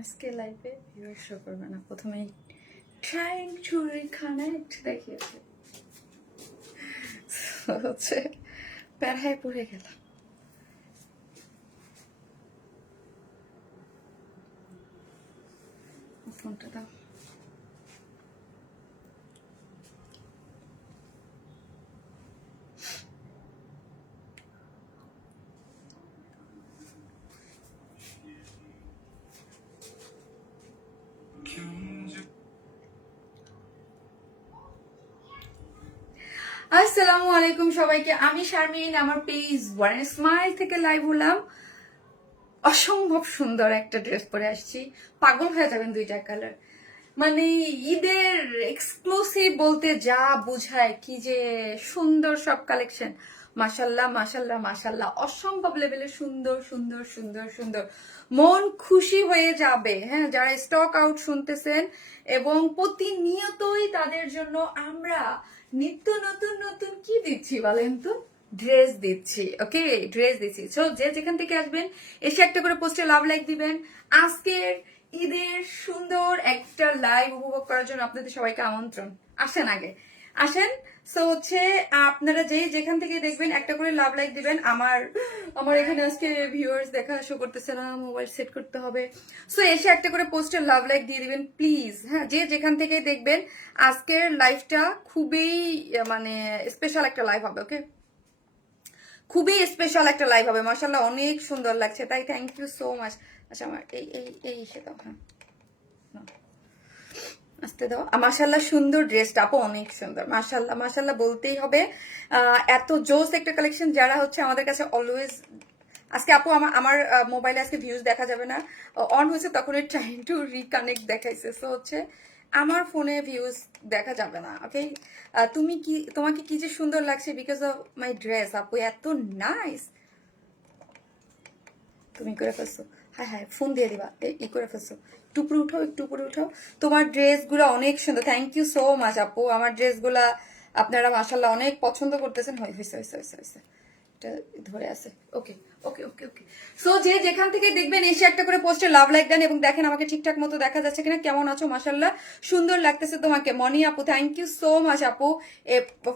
আজকে লাইভে viewer show করবে না, প্রথমেই ট্রাইং টু রিকানেক্ট দেখিয়েছে, হচ্ছে প্যারায় পড়ে গেলাম। ফোনটা দাও। আসসালামু আলাইকুম সবাইকে, আমি শারমিন, আমার পেজ ওয়ান স্মাইল থেকে লাইভ হলাম। অসম্ভব সুন্দর একটা ড্রেস পরে আসছি, পাগল হয়ে যাবেন। দুইটা কালার, মানে ঈদের এক্সক্লুসিভ বলতে যা বুঝায়, কি যে সুন্দর সব কালেকশন। মাশাল্লাহ মাশাল্লাহ মাশাল্লাহ, অসম্ভব লেভেলে সুন্দর সুন্দর সুন্দর সুন্দর, মন খুশি হয়ে যাবে। হ্যাঁ, যারা স্টক আউট শুনতেছেন এবং প্রতিনিয়তই তাদের জন্য আমরা নিত্য নতুন নতুন কি দিচ্ছি বলেন তো, ড্রেস দিচ্ছি। ওকে, ড্রেস দিচ্ছি। সো যে যেখান থেকে আসবেন এসে একটা করে পোস্টে লাভ লাইক দিবেন। আজকের ঈদের সুন্দর একটা লাইভ উপভোগ করার জন্য আপনাদের সবাইকে আমন্ত্রণ। আসেন, আগে আসেন। সো হচ্ছে আপনারা যে যেখান থেকে দেখবেন একটা করে লাভ লাইক দিবেন। আমার আমার এখানে আজকে ভিউয়ার্স দেখা শো করতেছে না, মোবাইল সেট করতে হবে। সো এসে একটা করে পোস্টে লাভ লাইক দিয়ে দিবেন প্লিজ। হ্যাঁ, যে যেখান থেকে দেখবেন আজকের লাইভটা খুবই মানে স্পেশাল একটা লাইভ হবে। ওকে, খুবই স্পেশাল একটা লাইভ হবে। মাশাআল্লাহ অনেক সুন্দর লাগছে, তাই থ্যাংক ইউ সো মাচ। আচ্ছা, আমার এই এই এই সেটা, হ্যাঁ আসতে দাও। মাশাআল্লাহ সুন্দর ড্রেসটা আপু, অনেক সুন্দর। মাশাআল্লাহ মাশাআল্লাহ বলতেই হবে। এত জোস একটা কালেকশন, যারা হচ্ছে আমাদের কাছে অলওয়েজ। আজকে আপু আমার আমার মোবাইলে আজকে ভিউজ দেখা যাবে না, অন হয়েছে তখন ট্রাইং টু রিকানেক্ট দেখাইছে। সো হচ্ছে আমার ফোনে ভিউজ দেখা যাবে না। ওকে, তোমাকে কি যে সুন্দর লাগছে বিকজ অফ মাই ড্রেস আপু, এত নাইস। তুমি করে ফেলছো, হ্যাঁ হ্যাঁ, ফোন দিয়ে দিবা, ই করে ফেলছো। একটু উপরে উঠাও, একটু উপরে উঠাও। তোমার ড্রেসগুলো অনেক সুন্দর, থ্যাংক ইউ সো মাচ আপু। আমার ড্রেসগুলা আপনারা মাশাআল্লাহ অনেক পছন্দ করতেছেন। হয়েছে হয়েছে হয়েছে হয়েছে, এটা ধরে আছে। ওকে ওকে ওকে ওকে। সো যে যেখান থেকে দেখবেন এসে একটা করে পোস্টে লাভ লাইক দেন এবং দেখেন আমাকে ঠিকঠাক মতো দেখা যাচ্ছে কিনা। কেমন আছো? মাশাআল্লাহ সুন্দর লাগতেছে তোমাকে। মনি আপু, থ্যাংক ইউ সো মাচ আপু।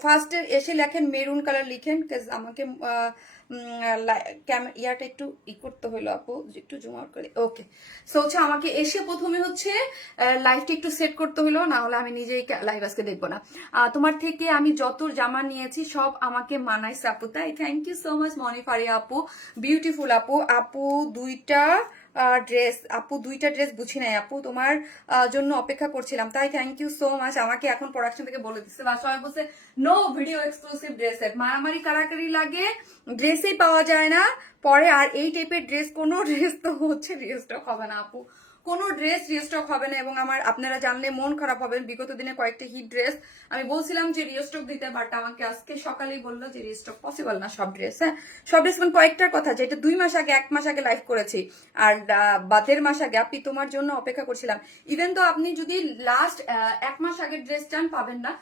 ফার্স্টে এসে লেখেন মেরুন কালার লিখেন, আমাকে ইয়াটা একটু ই করতে হইলো আপু, একটু জুম আউট করে। ওকে, সো হচ্ছে আমাকে এসে প্রথমে হচ্ছে লাইভটা একটু সেট করতে হলো, না হলে আমি নিজেই লাইভ আজকে দেখবো না। তোমার থেকে আমি যত জামা নিয়েছি সব আমাকে মানাইছে আপু, তাই থ্যাংক ইউ সো মাচ মনি ফারিয়া আপু, বিউটিফুল আপু। আপু দুইটা ড্রেস বুঝি নাই আপু, তোমার জন্য অপেক্ষা করছিলাম, তাই থ্যাংক ইউ সো মাচ। আমাকে এখন প্রোডাকশন থেকে বলে দিচ্ছে বা সবাই বলছে নো ভিডিও এক্সক্লুসিভ ড্রেসের, মারামারি কারাকারি লাগে, ড্রেসই পাওয়া যায় না পরে। আর এই টাইপের ড্রেস, কোনো ড্রেস তো হচ্ছে রিস্টক হবে না আপু, কোনো ড্রেস রিস্টক হবে না। এবং আমার আপনারা জানলে মন খারাপ হবে, বিগত দিনে কয়েকটা হিট ড্রেস আমি বলছিলাম যে রিস্টক দিতে, বাট আমাকে আজকে সকালেই বললো যে রিস্টক পসিবল না সব ড্রেস। হ্যাঁ, সব ড্রেস মানে কয়েকটার কথা, যেটা 2 মাস আগে 1 মাস আগে লাইভ করেছি, আর 1.5 মাস আগে আপনি তোমার জন্য অপেক্ষা করছিলাম। ইভেন তো আপনি যদি লাস্ট 1 মাস আগের ড্রেস চান পাবেন না,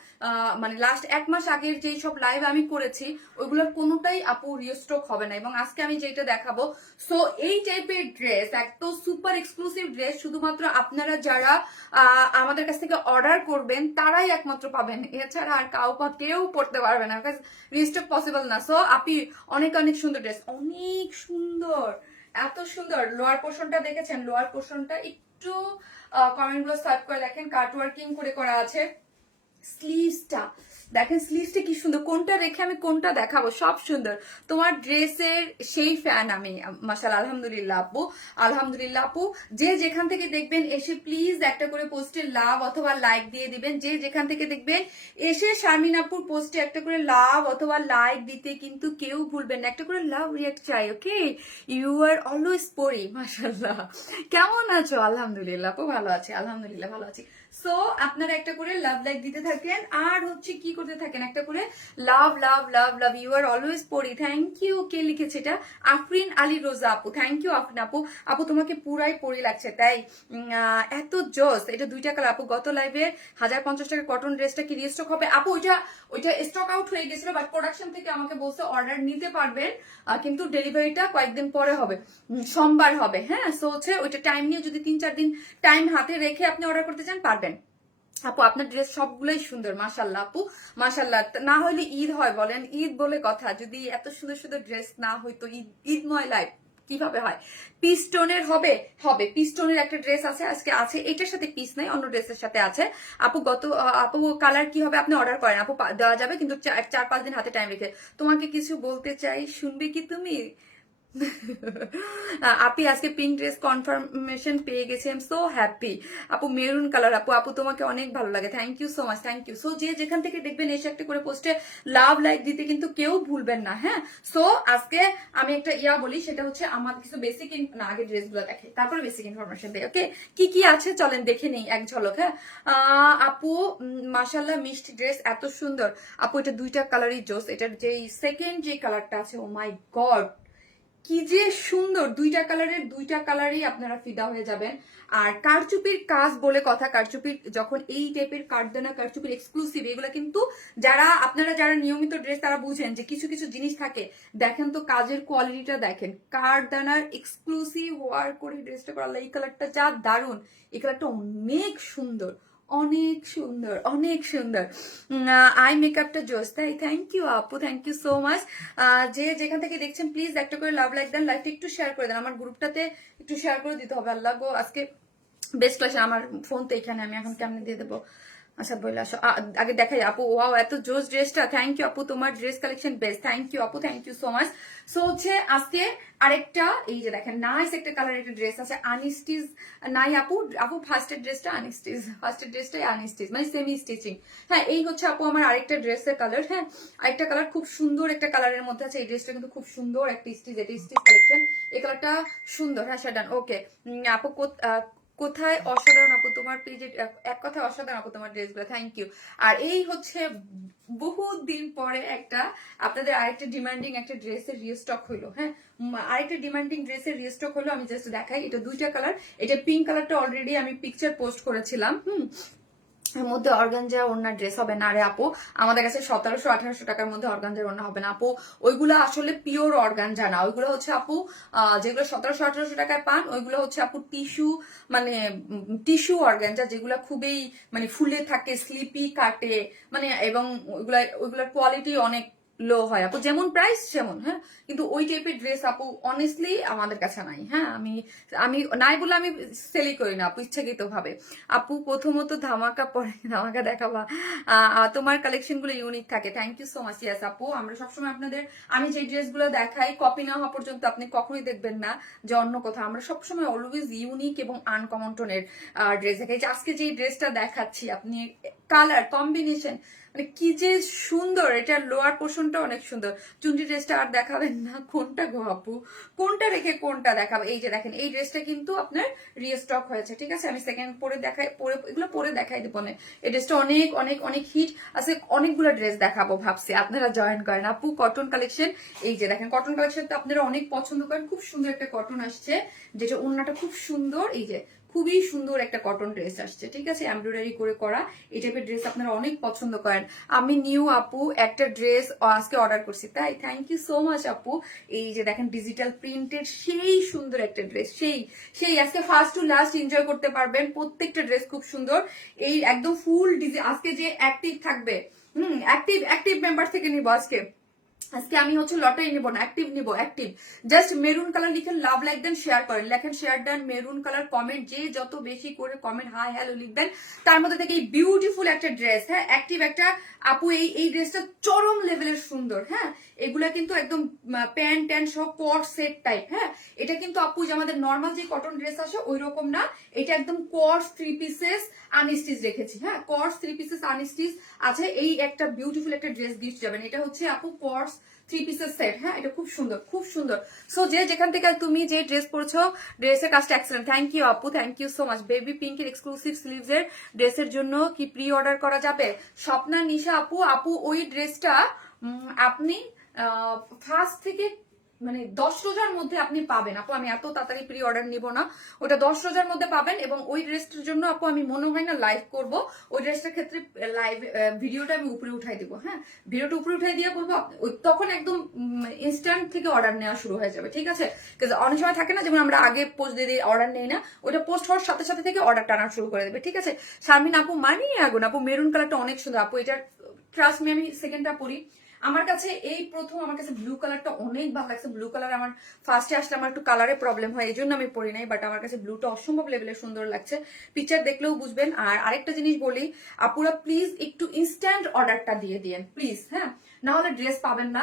মানে লাস্ট 1 মাস আগের যেই সব লাইভ আমি করেছি ওইগুলোর কোনোটাই আপু রিস্টক হবে না। এবং আজকে আমি যেটা দেখাবো, সো এই টাইপের ড্রেস একদম সুপার এক্সক্লুসিভ ড্রেস শুধুমাত্র আপনারা যারা আমাদের কাছ থেকে অর্ডার করবেন তারাই একমাত্র পাবেন, এছাড়া আর কেউ পড়তে পারবে না, রিস্টক পসিবল না। সো আপনি অনেক অনেক সুন্দর ড্রেস, অনেক সুন্দর, এত সুন্দর। লোয়ার পোর্শনটা দেখেছেন? লোয়ার পোর্শনটা একটু কমেন্ট গুলো সার্ভ করে দেখেন, কাট ওয়ার্কিং করে করা আছে। স্লিভসটা দেখেন, স্লিভসটা কি সুন্দর, কোনটা রেখে আমি কোনটা দেখাবো, সব সুন্দর। তোমার ড্রেসের সেই ফ্যান আমি, মাশাআল্লাহ আলহামদুলিল্লাহ আপু, আলহামদুলিল্লাহ আপু। যে যেখান থেকে দেখবেন এসে প্লিজ একটা করে পোস্টে লাভ অথবা লাইক দিয়ে দিবেন। যে যেখান থেকে দেখবেন এসে শারমিন আপুর পোস্টে একটা করে লাভ অথবা লাইক দিতে কিন্তু কেউ ভুলবেন না। একটা করে লাভ রিয়াক্ট চাই। ওকে, ইউ আর অলওয়েজ পরি। মাশাআল্লাহ, কেমন আছো? আলহামদুলিল্লাহ আপু, ভালো আছি, আলহামদুলিল্লাহ ভালো আছি। সো আপনারা একটা করে লাভ লাইক দিতে থাকেন আর হচ্ছে কি করতে থাকেন, একটা করে লাভ লাভ লাভ লাভ। ইউ আর অলওয়েজ পড়ি, থ্যাংক ইউ। কে লিখেছে এটা? আফরিন আলী রোজা আপু, থ্যাংক ইউ আফরিন আপু। আপু তোমাকে পুরাই পড়ি লাগছে, তাই এত জোস। এটা 2টা কালার আপু। গত লাইভে 1050 টাকা কটন ড্রেসটা কি রিস্টক হবে আপু? ওইটা স্টক আউট হয়ে গেছিল, বাট প্রোডাকশন থেকে আমাকে বলছে অর্ডার নিতে পারবেন, কিন্তু ডেলিভারিটা কয়েকদিন পরে হবে, সোমবার হবে। হ্যাঁ, সো হচ্ছে ওইটা টাইম নিয়ে যদি 3-4 দিন টাইম হাতে রেখে আপনি অর্ডার করতে চান পারবেন। আপু আপনার ড্রেস সবগুলোই সুন্দর, মাশাল্লাহ আপু মাশাল্লাহ। না হলে ঈদ হয় বলেন? ঈদ বলে কথা, যদি এত সুন্দর সুন্দর ড্রেস না হইতো, ঈদময় লাইফ কিভাবে হয়? পিস্টনের হবে হবে পিস্টনের একটা ড্রেস আছে আজকে, আছে এটার সাথে পিস নাই, অন্য ড্রেসের সাথে আছে আপু। আপু কালার কি হবে আপনি অর্ডার করেন আপু, দেওয়া যাবে, কিন্তু 4-5 দিন হাতে টাইম রেখে। তোমাকে কিছু বলতে চাই, শুনবে কি তুমি? আপনি আজকে পিঙ্ক ড্রেস কনফার্মেশন পেয়ে গেছে, আই এম সো হ্যাপি আপু। মেরুন কালার আপু, আপু তোমাকে অনেক ভালো লাগে, thank you so much, thank you. So যে যেখান থেকে দেখবেন এসে একটা করে পোস্টে লাভ লাইক দিতে কিন্তু কেউ ভুলবেন না। হ্যাঁ, সো আজকে আমি একটা বলি, সেটা হচ্ছে আমার কিছু বেসিক না, আগে ড্রেসগুলো দেখে তারপরে বেসিক ইনফরমেশন দেয়। ওকে, কি কি আছে চলেন দেখে নেই এক ঝলক। হ্যাঁ আপু মাশাল্লাহ, মিষ্টি ড্রেস, এত সুন্দর আপু। এটা 2টা কালারই জোস। এটার যে সেকেন্ড যে কালারটা আছে, ও মাই গড কি যে সুন্দর, 2টা কালারের 2টা কালারই আপনারা ফিদা হয়ে যাবেন। আর কারচুপির কাজ বলে কথা, কারচুপির যখন এই টাইপের কাঠদানা কারচুপির এক্সক্লুসিভ, এগুলো কিন্তু আপনারা যারা নিয়মিত ড্রেস তারা বুঝেন যে কিছু কিছু জিনিস থাকে। দেখেন তো কাজের কোয়ালিটিটা দেখেন, কাঠদানার এক্সক্লুসিভ ওয়ার করে ড্রেসটা করা। এই কালারটা যা দারুণ, এই কালারটা অনেক সুন্দর, অনেক সুন্দর, অনেক সুন্দর। আই মেকআপটা জোস, তাই থ্যাংক ইউ আপু, থ্যাংক ইউ সো মাচ। যে যেখান থেকে দেখছেন প্লিজ একটা করে লাভ লাইক দেন, লাইভটা একটু শেয়ার করে দেন, আমার গ্রুপটাতে একটু শেয়ার করে দিতে হবে। আল্লাহ গো, আজকে বেস্ট ক্লাস। আমার ফোন তো এখানে, আমি এখন কেমনে দিয়ে দেবো? আচ্ছা বলে আসো, আগে দেখাই আপু। ওয়াও এত জোস ড্রেসটা, থ্যাংক ইউ আপু, তোমার dress collection best, thank you আপু, thank you so much. So হচ্ছে আজকে আরেকটা, এই যে দেখেন নাইস একটা কালার একটা ড্রেস আছে, আনস্টিচ নাই আপু। আপু ফার্স্টের ড্রেসটা আনস্টিচ, ফার্স্টের ড্রেসটাই আনস্টিচ, মানে সেমি স্টিচিং। হ্যাঁ, এই হচ্ছে আপু আমার আরেকটা ড্রেসের কালার। হ্যাঁ, আরেকটা কালার খুব সুন্দর একটা কালারের মধ্যে আছে। এই ড্রেসটা কিন্তু খুব সুন্দর একটা স্টিচ, এটা স্টিচ কালেকশন, এই কালারটা সুন্দর। হ্যাঁ শাডান, ওকে আপু কোথায় অসাধারণ আপু তোমার পেজে, এক কথায় অসাধারণ আপু তোমার ড্রেসগুলো, থ্যাংক ইউ। আর এই হচ্ছে বহুত দিন পরে একটা আপনাদের আরেকটা ডিমান্ডিং একটা ড্রেসের রিস্টক হইলো। হ্যাঁ, আরেকটা ডিমান্ডিং ড্রেসের রিস্টক হলো, আমি জাস্ট দেখাই। এটা 2টা কালার, এটা পিঙ্ক কালারটা অলরেডি আমি পিকচার পোস্ট করেছিলাম। এর মধ্যে অর্গানজা ওড়নার ড্রেস হবে না রে আপু, আমাদের কাছে 1700-1800 টাকার মধ্যে অর্গানজার ওড়না হবে না আপু। ওইগুলো আসলে পিওর অর্গানজা না, ওইগুলো হচ্ছে আপু যেগুলো 1700-1800 টাকায় পান, ওইগুলো হচ্ছে আপু টিস্যু, মানে টিস্যু অর্গানজা, যেগুলো খুবই মানে ফুলে থাকে, স্লিপি কাটে, মানে এবং ওইগুলার কোয়ালিটি অনেক লো হয় আপু, যেমন প্রাইস সেমন। হ্যাঁ, কিন্তু ওই টাইপের ড্রেস আপু অনেস্টলি আমাদের কাছে নাই। হ্যাঁ, আমি নাই বলে আমি সেলই করি না আপু, ইচ্ছাকৃত ভাবে। আপু প্রথমত ধামাকা পরে ধামাকা দেখাবা, তোমার কালেকশন গুলো ইউনিক থাকে, থ্যাংক ইউ সো মাচ। ইয়াস আপু, আমরা সবসময় আপনাদের, আমি যে ড্রেসগুলো দেখাই কপি না হওয়া পর্যন্ত আপনি কখনোই দেখবেন না যে অন্য কোথাও। আমরা সবসময় অলওয়েজ ইউনিক এবং আনকমন টোনের ড্রেস দেখাই। আজকে যে ড্রেসটা দেখাচ্ছি, আপনি কালার কম্বিনেশন মানে কি যে সুন্দর, এটার লোয়ার পোর্শনটা অনেক সুন্দর। চুন্ডি ড্রেসটা আর দেখাবেন না? কোনটা গো আপু, কোনটা রেখে কোনটা দেখাবো? এই যে দেখেন, এই ড্রেসটা কিন্তু আপনার রিস্টক হয়েছে, ঠিক আছে? আমি সেকেন্ড পরে দেখাই, এগুলো পরে দেখাই দেবো না। এই ড্রেসটা অনেক অনেক অনেক হিট আছে, অনেকগুলো ড্রেস দেখাবো ভাবছি, আপনারা জয়েন করেন আপু। কটন কালেকশন, এই যে দেখেন কটন কালেকশন তো আপনারা অনেক পছন্দ করেন, খুব সুন্দর একটা কটন আসছে, যেটা ওড়নাটা খুব সুন্দর, এই যে খুবই সুন্দর একটা কটন ড্রেস আসছে, ঠিক আছে? এমব্রয়ডারি করে করা, এই টাইপের ড্রেস আপনারা অনেক পছন্দ করেন। আমি নিউ আপু একটা ড্রেস আজকে অর্ডার করছি, তাই থ্যাংক ইউ সো মাচ আপু। এই যে দেখেন ডিজিটাল প্রিন্টের সেই সুন্দর একটা ড্রেস, সেই সেই আজকে ফার্স্ট টু লাস্ট এনজয় করতে পারবেন, প্রত্যেকটা ড্রেস খুব সুন্দর। এই একদম ফুল আজকে যে অ্যাক্টিভ থাকবে, অ্যাক্টিভ মেম্বার থেকে নিব আজকে আমি হচ্ছে লটারি নিব না, অ্যাক্টিভ নিব, অ্যাক্টিভ। জাস্ট মেরুন কালার লিখেন, লাভ লাইক দেন, শেয়ার করেন, লেখেন শেয়ার দেন, মেরুন কালার কমেন্ট, যে যত বেশি করে কমেন্ট হাই হ্যালো লিখবেন, তার মধ্যে থেকে এই বিউটিফুল একটা ড্রেস, হ্যাঁ অ্যাক্টিভ একটা আপু, এই ড্রেসটা চরম লেভেলের সুন্দর। হ্যাঁ, এগুলা কিন্তু একদম প্যান্ট ট্যান্ট সহ কট সেট টাইপ। হ্যাঁ, এটা কিন্তু আপু যে আমাদের নর্মাল যে কটন ড্রেস আসে ওই রকম না, এটা একদম কটস 3 পিসেস আনস্টিচ রেখেছি। হ্যাঁ, কটস 3 পিসেস আনস্টিচ আছে। এই একটা বিউটিফুল একটা ড্রেস গিফট যাবেন, এটা হচ্ছে আপু কটস থ্রি পিসের সেট। হ্যাঁ, এটা খুব সুন্দর, খুব সুন্দর। সো যে যেখান থেকে তুমি যে ড্রেস পরেছো, ড্রেসের কাজটা এক্সেলেন্ট। থ্যাংক ইউ আপু, thank you so much. Baby পিঙ্কের এক্সক্লুসিভ স্লিভস এর ড্রেসের জন্য কি প্রি অর্ডার করা যাবে? স্বপ্না নিশা আপু, আপু ওই ড্রেসটা আপনি ফার্স্ট থেকে মানে 10 রোজার মধ্যে আপনি পাবেন আপু। আমি এত তাড়াতাড়ি প্রি অর্ডার নিব না, ওটা 10 রোজার মধ্যে পাবেন। এবং ওই ড্রেসটার জন্য আপু আমি মনে হয় না লাইভ করব, ওই ড্রেসটার ক্ষেত্রে লাইভ ভিডিওটা আমি উপরে উঠাই দিব। হ্যাঁ, ভিডিওটা উপরে উঠাই দিয়ে বলবো, তখন একদম ইনস্ট্যান্ট থেকে অর্ডার নেওয়া শুরু হয়ে যাবে, ঠিক আছে? অনেক সময় থাকে না, যেমন আমরা আগে পোস্ট দিয়ে দিই, অর্ডার নেই না, ওইটা পোস্ট হওয়ার সাথে সাথে থেকে অর্ডার টানা শুরু করে দেবে, ঠিক আছে? শারমিন আপু মানিয়ে আগুন আপু, মেরুন কালারটা অনেক সুন্দর আপু, এটার ট্রাস্ট মি আমি সেকেন্ডটা পরি। আমার কাছে এই প্রথম আমার কাছে ব্লু কালারটা অনেক ভালো লাগছে। ব্লু কালার আমার ফার্স্টে আসলে আমার একটু কালারে প্রবলেম হয়, এই জন্য আমি পরি নাই, বাট আমার কাছে ব্লুটা অসম্ভব লেভেলের সুন্দর লাগছে, পিকচার দেখলেও বুঝবেন। আর আরেকটা জিনিস বলি, আপুরা প্লিজ একটু ইনস্ট্যান্ট অর্ডারটা দিয়ে দিয়েন প্লিজ, হ্যাঁ, না হলে ড্রেস পাবেন না।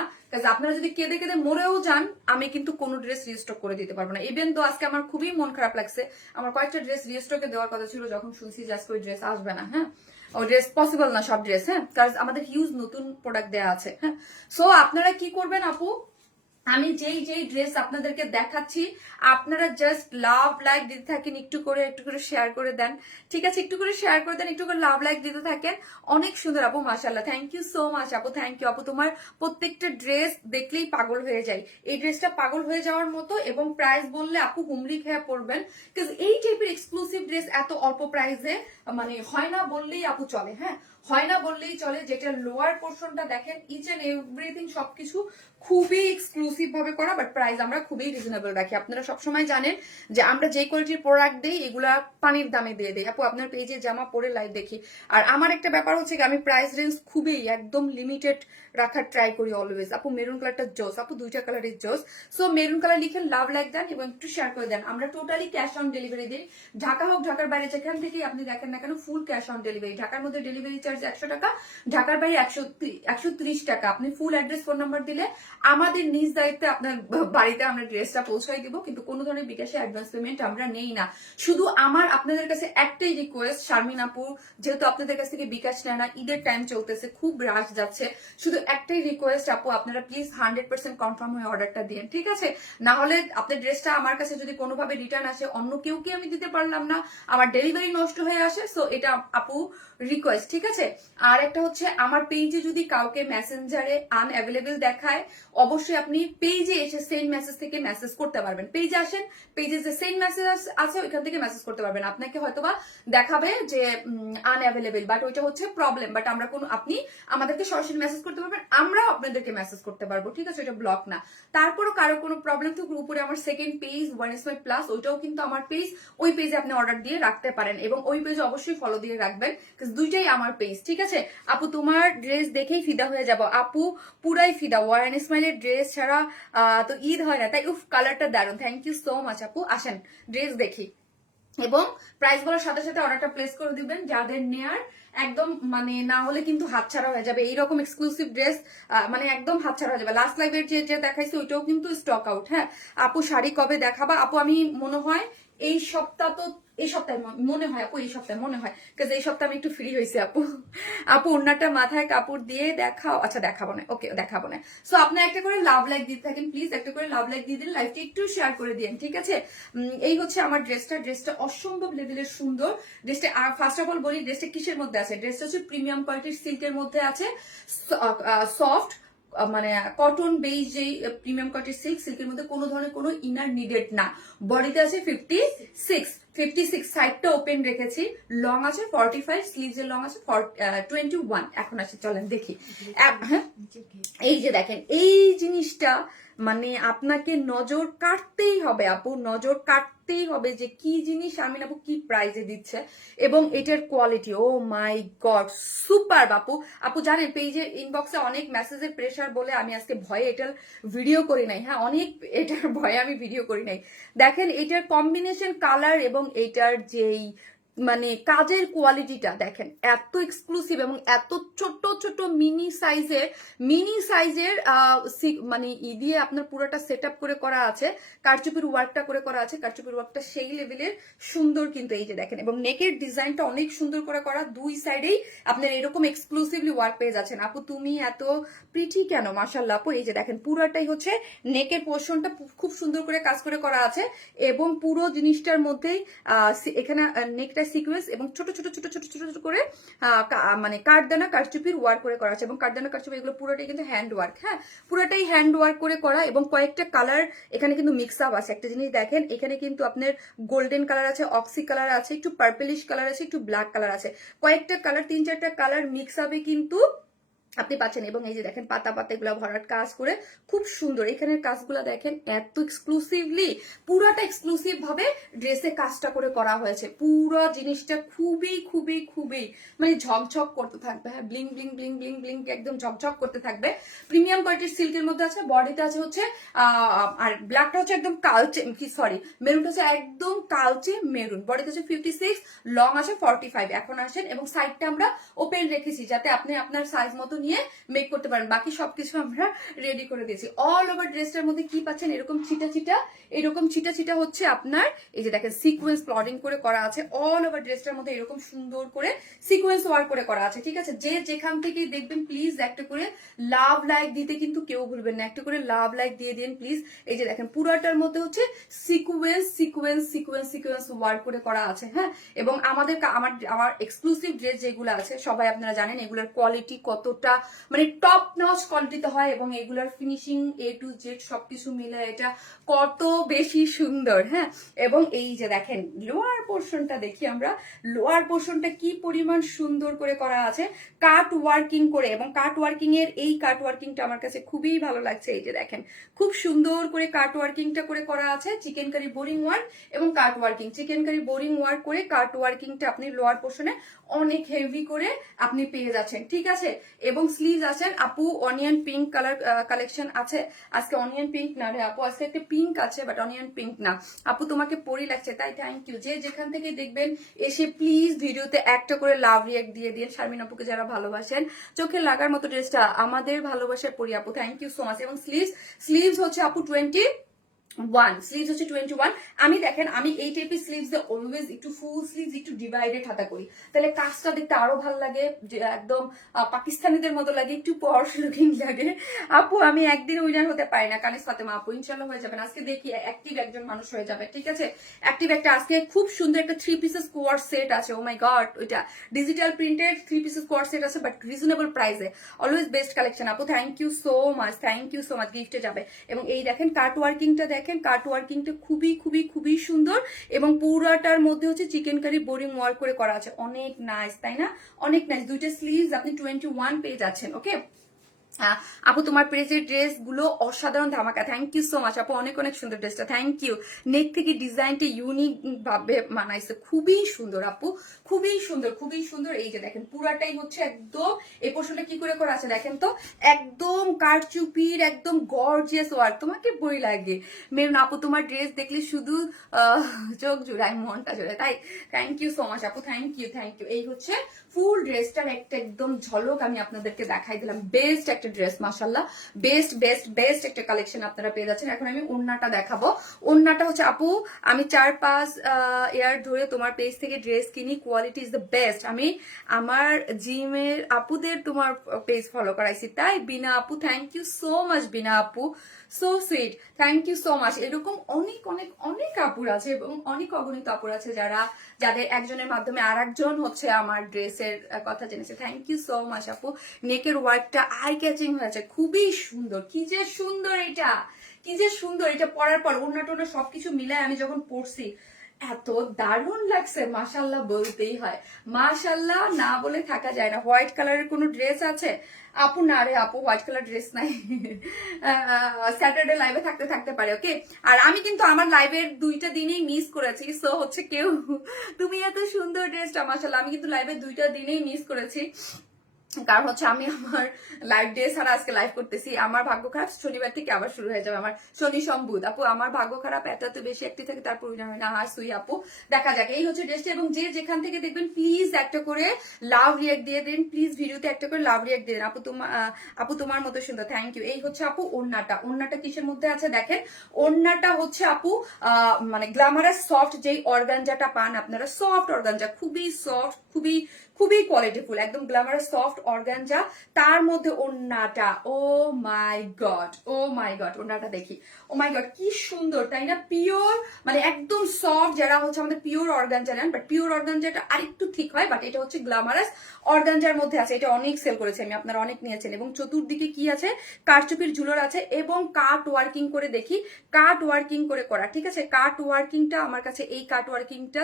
আপনারা যদি কেঁদে কেঁদে মরেও যান, আমি কিন্তু কোনো ড্রেস রিস্টক করে দিতে পারবো না। ইভেন তো আজকে আমার খুবই মন খারাপ লাগছে, আমার কয়েকটা ড্রেস রিস্টকে দেওয়ার কথা ছিল, যখন শুনছি যে আজকে ওই ড্রেস আসবে না। হ্যাঁ, ও ড্রেস পসিবল না সব ড্রেস, হ্যাঁ, কারণ আমাদের হিউজ নতুন প্রোডাক্ট দেওয়া আছে। হ্যাঁ, সো আপনারা কি করবেন আপু, আমি যেই যেই ড্রেস আপনাদেরকে দেখাচ্ছি আপনারা জাস্ট লাভ লাইক দিতে থাকেন, একটু করে শেয়ার করে দেন, ঠিক আছে? একটু করে শেয়ার করে দেন, একটু করে লাভ লাইক দিতে থাকেন। অনেক সুন্দর আপু, মাশাআল্লাহ, থ্যাংক ইউ সো মাচ আপু, থ্যাংক ইউ আপু। তোমার প্রত্যেকটা ড্রেস দেখলেই পাগল হয়ে যায়, এই ড্রেসটা পাগল হয়ে যাওয়ার মতো। এবং প্রাইস বললে আপু হুমড়ি খেয়ে পড়বেন, বিকজ এই টাইপের এক্সক্লুসিভ ড্রেস এত অল্প প্রাইসে মানে হয় না বললেই আপু চলে। হ্যাঁ, হয় না বললেই চলে। যেটা লোয়ার পোর্শনটা দেখেন, ইচ এন্ড এভরিথিং সবকিছু খুবই এক্সক্লুসিভ ভাবে করা, বাট প্রাইস আমরা খুবই রিজনেবল রাখি। আপনারা সবসময় জানেন যে আমরা যে কোয়ালিটির প্রোডাক্ট দিই এগুলা পানির দামে দিয়ে দিই আপু। আপনার পেজে জামা পরে লাইভ দেখি। আর আমার একটা ব্যাপার হচ্ছে আমি প্রাইস রেঞ্জ খুবই একদম লিমিটেড রাখার ট্রাই করি অলওয়েজ আপু। মেরুন কালারটা জোস আপু, দুইটা কালারের জোস। সো মেরুন কালার লিখে লাভ লাইক দেন এবং একটু শেয়ার করে দেন। আমরা টোটালি ক্যাশ অন ডেলিভারি দিই, ঢাকা হোক ঢাকার বাইরে যেখান থেকেই আপনি দেখেন না কেন, ফুল ক্যাশ অন ডেলিভারি। ঢাকার মধ্যে ডেলিভারি চার্জ 100 টাকা, ঢাকার বাইরে 130 টাকা। আপনি ফুল অ্যাড্রেস ফোন নাম্বার দিলে আমাদের নিজ দায়িত্বে আপনার বাড়িতে আমরা ড্রেসটা পৌঁছাই দিব, কিন্তু কোনো ধরনের বিকাশে অ্যাডভান্স পেমেন্ট আমরা নেই না। শুধু আমার আপনাদের কাছে একটাই রিকোয়েস্ট, শারমিন আপু যেহেতু আপনাদের কাছ থেকে বিকাশ নেয় না, ঈদের টাইম চলতেছে, খুব রাশ যাচ্ছে, শুধু একটাই রিকোয়েস্ট আপু, আপনারা প্লিজ 100% কনফার্ম হয়ে অর্ডারটা দিন, ঠিক আছে? না হলে আপনার ড্রেসটা আমার কাছে যদি কোনোভাবে রিটার্ন আসে, অন্য কেউ কি আমি দিতে পারলাম না, আমার ডেলিভারি নষ্ট হয়ে আসে। সো এটা আপু রিকোয়েস্ট, ঠিক আছে? আর একটা হচ্ছে, আমার পেজে যদি কাউকে মেসেঞ্জারে আনঅ্যাভেলেবল দেখায়, অবশ্যই আপনি পেজে এসে সেন্ড মেসেজ থেকে মেসেজ করতে পারবেন। পেজে আসেন, পেজে যে সেন্ড মেসেজ আছে ওইখান থেকে মেসেজ করতে পারবেন। আপনাকে হয়তোবা দেখাবে যে আনঅ্যাভেলেবল, বাট ওইটা হচ্ছে প্রবলেম। বাট আমরা আপনি আমাদেরকে সরাসরি মেসেজ করতে পারবেন, আমরাও আপনাদেরকে মেসেজ করতে পারবো, ঠিক আছে? এটা ব্লক না। তারপরও কারো কোনো প্রবলেম তো উপরে আমার second page one smile plus, ওইটাও কিন্তু আমার পেজ, ওই পেজে আপনি অর্ডার দিয়ে রাখতে পারেন এবং ওই পেজে অবশ্যই ফলো দিয়ে রাখবেন, দুইটাই আমার পেজ, ঠিক আছে? আপু তোমার ড্রেস দেখেই ফিদা হয়ে যাব আপু, পুরাই ফিদা। ওয়ান স্মাইলের ড্রেস ছাড়া তো ঈদ হয় না, তাই উফ কালারটা দারুন, থ্যাংক ইউ সো মাচ আপু। আসেন ড্রেস দেখি এবং প্রাইস বলার সাথে সাথে অর্ডারটা প্লেস করে দিবেন যাদের নেয়ার, একদম মানে না হলে কিন্তু হাতছাড়া হয়ে যাবে। এইরকম এক্সক্লুসিভ ড্রেস মানে একদম হাতছাড়া হয়ে যাবে। লাস্ট লাইভের যে দেখাইছে ওইটাও কিন্তু স্টক আউট। হ্যাঁ আপু, শাড়ি কবে দেখাবা আপু? আমি মনে হয় এই সপ্তাহ, তো এই সপ্তাহে মনে হয় আপু, এই সপ্তাহে মনে হয়, কারণ এই সপ্তাহে আমি একটু ফ্রি হয়েছি আপু। আপু ওনাটা মাথায় কাপড় দিয়ে দেখাও। আচ্ছা দেখাবো না, ওকে দেখাবো না। সো আপনি একটা করে লাভ লাইক দিতে থাকেন প্লিজ, একটা করে লাভ লাইক দিয়ে দিন, লাইভটি একটু শেয়ার করে দিন, ঠিক আছে? এই হচ্ছে আমার ড্রেসটা অসম্ভব লেভেলের সুন্দর। ড্রেসটা ফার্স্ট অফ অল বলি, ড্রেসটা কিসের মধ্যে আছে? ড্রেসটা হচ্ছে প্রিমিয়াম কোয়ালিটির সিল্কের মধ্যে আছে, সফট মানে কটন বেজ, যেই প্রিমিয়াম কোয়ালিটির সিল্কের মধ্যে কোনো ধরনের কোনো ইনার নিডেড না। বডিতে আছে 56, সাইডটা ওপেন রেখেছি, লং আছে 45, স্লিভস এর লং আছে 21। এখন আছে, চলেন দেখি। এই যে দেখেন, এই জিনিসটা মানে আপনাকে নজর কাটতেই হবে আপু, নজর কাটতেই হবে যে কি জিনিস শারমিন আপু কি প্রাইসে দিচ্ছে এবং এটার quality, O my god super আপু। আপু জানেন পেজের ইনবক্সে অনেক মেসেজের প্রেসার বলে আমি আজকে ভয়ে এটার ভিডিও করি নাই। হ্যাঁ, অনেক এটার ভয়ে আমি ভিডিও করি নাই। দেখেন এটার কম্বিনেশন কালার এবং এটার যেই মানে কাজের কোয়ালিটিটা দেখেন, এত এক্সক্লুসিভ এবং এত ছোট ছোট মিনি সাইজের মানে দিয়ে আপনার পুরোটা সেট আপ করে করা আছে, কারচুপির ওয়ার্কটা করে করা আছে। কারচুপির ওয়ার্কটা সেই লেভেলের সুন্দর কিন্তু, এই যে দেখেন, এবং নেকের ডিজাইনটা অনেক সুন্দর করে করা, দুই সাইডেই আপনার এরকম এক্সক্লুসিভলি ওয়ার্ক পেয়ে যাচ্ছেন। আপু তুমি এত প্রিটি কেন, মাশাআল্লাহ আপু। এই যে দেখেন পুরোটাই হচ্ছে নেকের পোর্শনটা খুব সুন্দর করে কাজ করে করা আছে, এবং পুরো জিনিসটার মধ্যেই এখানে নেকটা সিকোয়েন্স এবং ছোট ছোট ছোট ছোট ছোট ছোট করে মানে কাঠদানা কারচুপির ওয়ার্ক করে করা আছে, এবং কাঠদানা কারচুপি এগুলো পুরোটাই কিন্তু হ্যান্ড ওয়ার্ক, হ্যাঁ পুরোটাই হ্যান্ড ওয়ার্ক করে করা। এবং কয়েকটা কালার এখানে কিন্তু মিক্স আপ আছে। একটা জিনিস দেখেন, এখানে কিন্তু আপনার গোল্ডেন কালার আছে, অক্সি কালার আছে, একটু পার্পলিশ কালার আছে, একটু ব্ল্যাক কালার আছে, কয়েকটা কালার 3-4টা কালার মিক্স আপে কিন্তু আপনি পাচ্ছেন। এবং এই যে দেখেন পাতা পাতা এগুলো ভরাট কাজ করে খুব সুন্দর, এখানের কাজগুলো দেখেন এত এক্সক্লুসিভলি, পুরাটা এক্সক্লুসিভ ভাবে ড্রেসে কাজটা করে করা হয়েছে। পুরো জিনিসটা খুবই খুবই খুবই মানে ঝকঝক করতে থাকবে, হ্যাঁ bling bling bling bling bling একদম ঝকঝক করতে থাকবে। প্রিমিয়াম কোয়ালিটির সিল্কের মধ্যে আছে, বডিতে আছে হচ্ছে আর ব্ল্যাকটা হচ্ছে একদম কালচে, কি সরি মেরুনটা হচ্ছে একদম কালচে মেরুন, বডিতে হচ্ছে 56, লং আছে 45। এখন আসেন, এবং সাইডটা আমরা ওপেন রেখেছি যাতে আপনি আপনার সাইজ মতো নিয়ে মেক করতে পারেন। বাকি সবকিছু আমরা রেডি করে দিয়েছি। অল ওভার ড্রেসটার মধ্যে কি পাচ্ছেন, এরকম ছিটা ছিটা, এরকম ছিটা ছিটা হচ্ছে আপনার এই যে দেখেন সিকোয়েন্স প্লটিং করে করা আছে। অল ওভার ড্রেসটার মধ্যে এরকম সুন্দর করে সিকোয়েন্স ওয়ার্ক করে করা আছে, ঠিক আছে। যে যেখান থেকে দেখবেন প্লিজ একটা করে লাভ লাইক দিতে কিন্তু কেউ ভুলবেন না, একটা করে লাভ লাইক দিয়ে দিন প্লিজ। এই যে দেখেন পুরোটার মধ্যে হচ্ছে sequence sequence sequence sequence work করে করা আছে, হ্যাঁ। এবং আমার এক্সক্লুসিভ ড্রেস যেগুলো আছে সবাই আপনারা জানেন এগুলোর কোয়ালিটি কতটা মানে টপ নচ কোয়ালিটিতে হয়, এবং এগুলার ফিনিশিং A to Z সবকিছু মিলে এটা কত বেশি সুন্দর, হ্যাঁ। এবং এই যে দেখেন লোয়ার পোর্শনটা দেখি আমরা, লোয়ার পোর্শনটা কি পরিমাণ সুন্দর করে করা আছে কাট ওয়ার্কিং করে, এবং কাট ওয়ার্কিং এর এই কাট ওয়ার্কিংটা আমার কাছে খুবই ভালো লাগছে। এই যে দেখেন খুব সুন্দর করে কাট ওয়ার্কিংটা করে করা আছে, চিকেন কারি বোরিং ওয়ার্ক এবং cut working, chikankari boring work করে কাট ওয়ার্কিংটা আপনি লোয়ার পোর্শনে অনেক হেভি করে আপনি পেয়ে যাচ্ছেন, ঠিক আছে। এবং স্লিভস আছেন আপু অনিয়ন পিঙ্ক কালার কালেকশন আছে আজকে, অনিয়ন পিঙ্ক না রে আপু, আজকে একটা পিঙ্ক আছে বাট অনিয়ন পিঙ্ক না। আপু তোমাকে পরি লাগছে, তাই থ্যাংক ইউ। যে যেখান থেকে দেখবেন এসে প্লিজ ভিডিওতে একটা করে লাভ রিয়েক্ট দিয়ে দিন। শারমিন আপুকে যারা ভালোবাসেন, চোখে লাগার মতো ড্রেসটা আমাদের ভালোবাসার পরি আপু, থ্যাংক ইউ সো মাচ। এবং স্লিভস হচ্ছে আপু 21, স্লিভস হচ্ছে 21। আমি দেখেন আমি এই টাইপের স্লিভস দিয়ে অলওয়েজ একটু ফুল স্লিভস একটু ডিভাইডেড হাতা করি, তাহলে কাজটা দেখতে আরো ভালো লাগে, একদম পাকিস্তানিদের মতো লাগে, একটু পশ লুকিং লাগে। আপু আমি একদিন উইনার হতে পারি না, কানিস ফাতেমা আপু ইনশাল্লাহ হয়ে যাবেন। আজকে দেখি অ্যাক্টিভ একজন মানুষ হয়ে যাবে, ঠিক আছে। অ্যাক্টিভ একটা আজকে খুব সুন্দর একটা 3 পিসেস কোয়ার সেট আছে, ও মাই গড, ওইটা digital printed 3 pieces coord set আছে বাট রিজনেবল প্রাইসে, অলওয়েজ বেস্ট কালেকশন আপু, thank you so much, thank you so much, গিফটে যাবে। এবং এই দেখেন কাট ওয়ার্কিংটা দেখেন, কাট ওয়ার্কিংটা খুবই খুবই খুবই সুন্দর, এবং পুরাটার মধ্যে হচ্ছে চিকেন কারি বোরিং ওয়ার্ক করে করা আছে, অনেক নাইস তাই না, অনেক নাইস। দুইটা স্লিভস আপনি 21 পেয়ে যাচ্ছেন, ওকে। আপু তোমার প্রেজের ড্রেস গুলো অসাধারণ ধামাকা, থ্যাংক ইউ সো মাচ আপু, অনেক অনেক সুন্দর ড্রেসটা, থ্যাংক ইউ। নেক থেকে ডিজাইনটা ইউনিক ভাবে মানাইছে, খুবই সুন্দর আপু, খুবই সুন্দর খুবই সুন্দর। এই যে দেখেন পুরাটাই হচ্ছে একদম এই পোর্শনটা কি করে করা আছে দেখেন তো, একদম কারচুপির একদম গর্জিয়াস ওয়ার্ক, তোমাকে বই লাগে মেরুন আপু, তোমার ড্রেস দেখলে শুধু চোখ জুড়ায় মনটা জুড়ায়, তাই থ্যাংক ইউ সো মাচ আপু, থ্যাংক ইউ থ্যাংক ইউ। এই হচ্ছে ফুল ড্রেসটার একটা একদম ঝলক আমি আপনাদেরকে দেখাই দিলাম, বেস্ট একটা ড্রেস মাশাআল্লাহ, বেস্ট বেস্ট বেস্ট একটা কালেকশন আপনারা পেয়ে যাচ্ছেন। এখন আমি ওড়নাটা দেখাবো। ওড়নাটা হচ্ছে আপু আমি 4-5 ইয়ার ধরে তোমার পেজ থেকে ড্রেস কিনি, কোয়ালিটি ইজ দ্য বেস্ট। আমি আমার জিমের আপুদের তোমার পেজ ফলো করাইছি, তাই বিনা আপু thank you so much, Bina আপু so sweet, thank you so much. এরকম অনেক অনেক অনেক আপুর আছে এবং অনেক অগণিত আপুর আছে যাদের একজনের মাধ্যমে আর একজন হচ্ছে আমার ড্রেসের কথা জেনেছে, থ্যাংক ইউ সো মাচ আপু। নেকের ওয়ার্কটা আই ক্যাচিং হয়েছে, খুবই সুন্দর, কি যে সুন্দর এটা, কি যে সুন্দর এটা পরার পর ওড়না টোনা সবকিছু মিলায় আমি যখন পরছি এত দারুণ লাগছে, মাশাল্লাহ বলতেই হয়, মাশাল্লাহ না বলে থাকা যায় না। হোয়াইট কালারের কোনো ড্রেস আছে আপু? না রে আপু, হোয়াইট কালার ড্রেস নাই, স্যাটারডে লাইভে থাকতে পারে, ওকে। আর আমি কিন্তু আমার লাইভের 2টা দিনেই মিস করেছি, সো হচ্ছে কেউ তুমি এত সুন্দর ড্রেসটা মাশাল্লাহ, আমি কিন্তু লাইভের 2টা দিনেই মিস করেছি। কারণ হচ্ছে আমি আমার লাইভ ডে ছাড়া আজকে লাইভ করতেছি। আমার ভাগ্য খারাপ, শনিবার থেকে আবার শুরু হয়ে যাবে আমার শনি সম্বুধ। আপু আমার ভাগ্য খারাপ, এত বেশি একটি থাকে তারপর হয় না। হার সুই আপু, দেখা যাক। এই হচ্ছে ড্রেসটা, এবং যে যেখান থেকে দেখবেন প্লিজ একটা করে লাভ রিয়াক্ট দিয়ে দিন, প্লিজ ভিডিওতে একটা করে লাভ রিয়াক্ট দিয়ে দিন। আপু তোমার মতো সুন্দর, থ্যাংক ইউ। এই হচ্ছে আপু ওড়নাটা কিসের মধ্যে আছে দেখেন। ওড়নাটা হচ্ছে আপু মানে গ্ল্যামারাস সফট যেই অর্গানজাটা পান আপনারা, সফট অর্গানজা, খুবই সফট, খুবই খুবই কোয়ালিটিফুল, একদম গ্ল্যামারাস সফট অর্গানজা, তার মধ্যে ওড়নাটা, ও my god, O my god, ওড়নাটা দেখি, ও মাই গড কি সুন্দর, তাই না? পিওর, মানে একদম সফট, যারা হচ্ছে আমাদের পিওর অর্গানজা নেন, বাট পিওর অর্গানজাটা আরেকটু ঠিক হয়, বাট এটা হচ্ছে গ্ল্যামারাস অর্গানজার মধ্যে আছে। এটা অনেক সেল করেছে আমি, আপনারা অনেক নিয়েছেন। এবং চতুর্দিকে কি আছে, কারচুপির ঝুলোর আছে, এবং কাট ওয়ার্কিং করে দেখি, কাট ওয়ার্কিং করে করা, ঠিক আছে? কাট ওয়ার্কিংটা আমার কাছে, এই কাট ওয়ার্কিংটা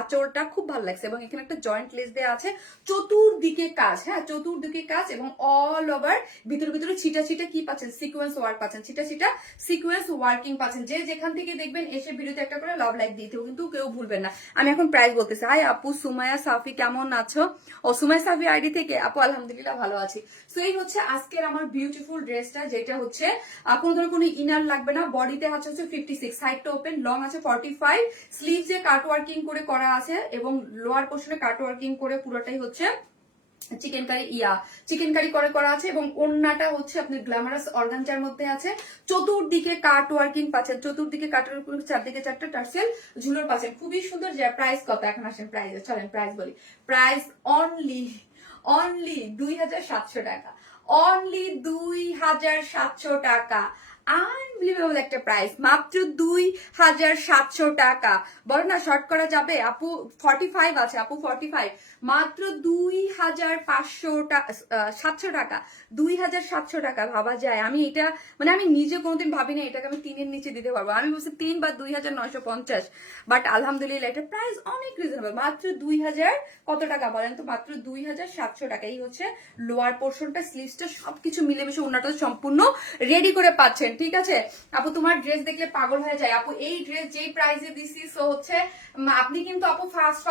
আঁচলটা খুব ভালো লাগছে, এবং এখানে একটা জয়েন্ট লেস দেওয়া আছে, চতুর্দিকে কাজ, হ্যাঁ চতুর্দিকে কাজ, এবং অল ওভার ভিতরে ভিতরে ছিটা ছিটা কি পাচ্ছেন, সিকোয়েন্স ওয়ার্ক পাচ্ছেন, ছিটা ছিটা সিকোয়েন্স ওয়ার্কিং পাচ্ছেন। যে যেখান থেকে দেখবেন এসে ভিডিওতে একটা করে লাভ লাইক দিতেও কিন্তু কেউ ভুলবেন না। আমি এখন প্রাইস বলতেছি। হাই আপু সুমাইয়া সাফি, কেমন আছো? ও সুমাইয়া সাফি আইডি থেকে, আপু আলহামদুলিল্লাহ ভালো আছি। সো এই হচ্ছে আজকের আমার বিউটিফুল ড্রেসটা, যেটা হচ্ছে কোনো ধরনের কোনো ইনার লাগবে না, বডিতে আছে হচ্ছে 56, সাইডটা ওপেন, লং আছে 45, স্লিভসে কাট ওয়ার্কিং করে করা আছে, এবং লোয়ার পোর্শনে কাট ওয়ার্কিং করে পুরোটাই হচ্ছে চিকেন কারি করে করা আছে, এবং ওড়নাটা হচ্ছে আপনি গ্ল্যামারাস অর্গানজার মধ্যে আছে, চতুর্দিকে কাট ওয়ার্কিং পাচ্ছেন, চতুর্দিকে কাট ওয়ার্কিং, চারদিকে চারটা টার্সেল ঝুলোর পাচ্ছেন, খুবই সুন্দর। যে প্রাইস কত, এখন আসেন প্রাইস, চলেন প্রাইস বলি। প্রাইস অনলি 2700 টাকা, অনলি 2700 টাকা। আনবিলিভেবল একটা প্রাইস, মাত্র 2700 টাকা। বলো না শর্ট করা যাবে আপু, 45 আছে আপু, 45, মাত্র 2700 টাকা, 2700 টাকা। ভাবা যায়? আমি এটা মানে আমি নিজে কোনোদিন ভাবি না এটাকে আমি 3-এর নিচে দিতে পারবো। আমি বলছি 3 বা 2950, বাট আলহামদুলিল্লাহ এটা প্রাইস অনেক রিজনেবল, মাত্র 2000 কত টাকা বলেন তো, মাত্র 2700 টাকা। এই হচ্ছে লোয়ার পোর্শনটা, স্লিভসটা, সবকিছু মিলেমিশে ওনাটা সম্পূর্ণ রেডি করে পাচ্ছেন, ঠিক আছে? আপু তোমার ড্রেস দেখলে পাগল হয়ে যায় আপু, এই ড্রেস যেই প্রাইসে দিছি, সো হচ্ছে আপনি কিন্তু আপু ফার্স্ট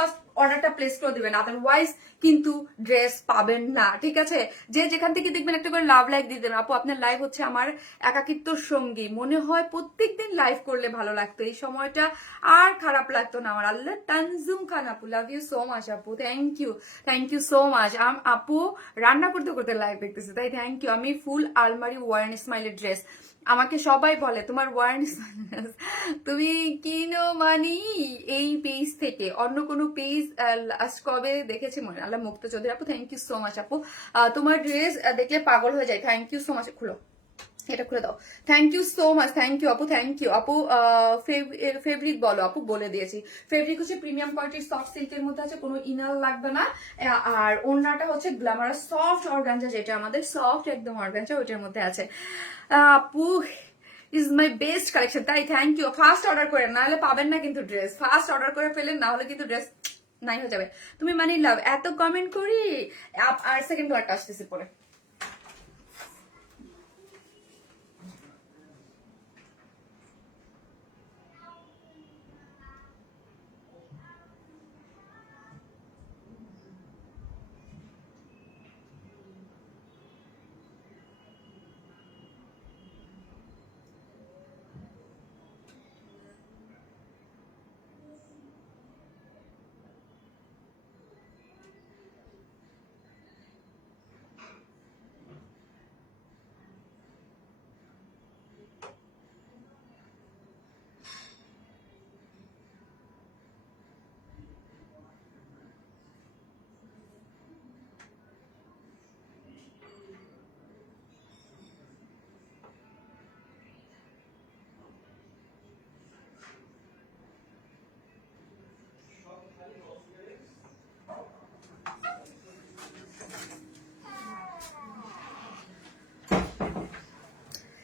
অর্ডারটা প্লেস করে দিবেন, আদারওয়াইজ কিন্তু ড্রেস পাবেন না, ঠিক আছে? যে যেখান থেকে দেখবেন একটা করে লাভ লাইক দিয়ে দেবেন। আপু আপনার লাইভ হচ্ছে আমার একাকিত্বর সঙ্গী, মনে হয় প্রত্যেকদিন লাইভ করলে ভালো লাগতো, এই সময়টা আর খারাপ লাগতো না আমার। আল্লাহ তানজুম খান আপু, লাভ ইউ সো মাচ আপু, থ্যাংক ইউ সো মাচ। আপু রান্না করতে করতে লাইভ দেখতেছি, তাই থ্যাংক ইউ। আমি ফুল আলমারি ওয়ার্ন স্মাইলের ড্রেস, আমাকে সবাই বলে তোমার ওয়ার্ন তুমি কিনো মানি এই পেজ থেকে, অন্য কোনো পেজ লাস্ট কবে দেখেছি মনে, আল্লাহ মুক্ত চৌধুরী আপু, থ্যাংক ইউ সো মাচ আপু। তোমার ড্রেস দেখলে পাগল হয়ে যায়, থ্যাংক ইউ সো মাচ। খুলো, এটা খুলে দাও, thank you so much, thank you আপু, থ্যাংক ইউ আপু। ফেব্রিক বলো আপু, বলে দিয়েছি। ফেব্রিক হচ্ছে প্রিমিয়াম কোয়ালিটির সফট সিল্কের মধ্যে আছে, কোনো ইনার লাগবে না। আর ওড়নাটা হচ্ছে গ্ল্যামারাস সফট অর্গানজা, যেটা আমাদের সফট একদম অর্গানজা, ওইটার মধ্যে আছে। আপু ইজ মাই বেস্ট কালেকশন, তাই থ্যাংক ইউ। ফার্স্ট অর্ডার করেন, না হলে পাবেন না কিন্তু ড্রেস, ফার্স্ট অর্ডার করে ফেলেন, না হলে কিন্তু ড্রেস নাই হয়ে যাবে। তুমি মানি লাভ, এত কমেন্ট করি। আর সেকেন্ড কালারটা আসতেছে পরে।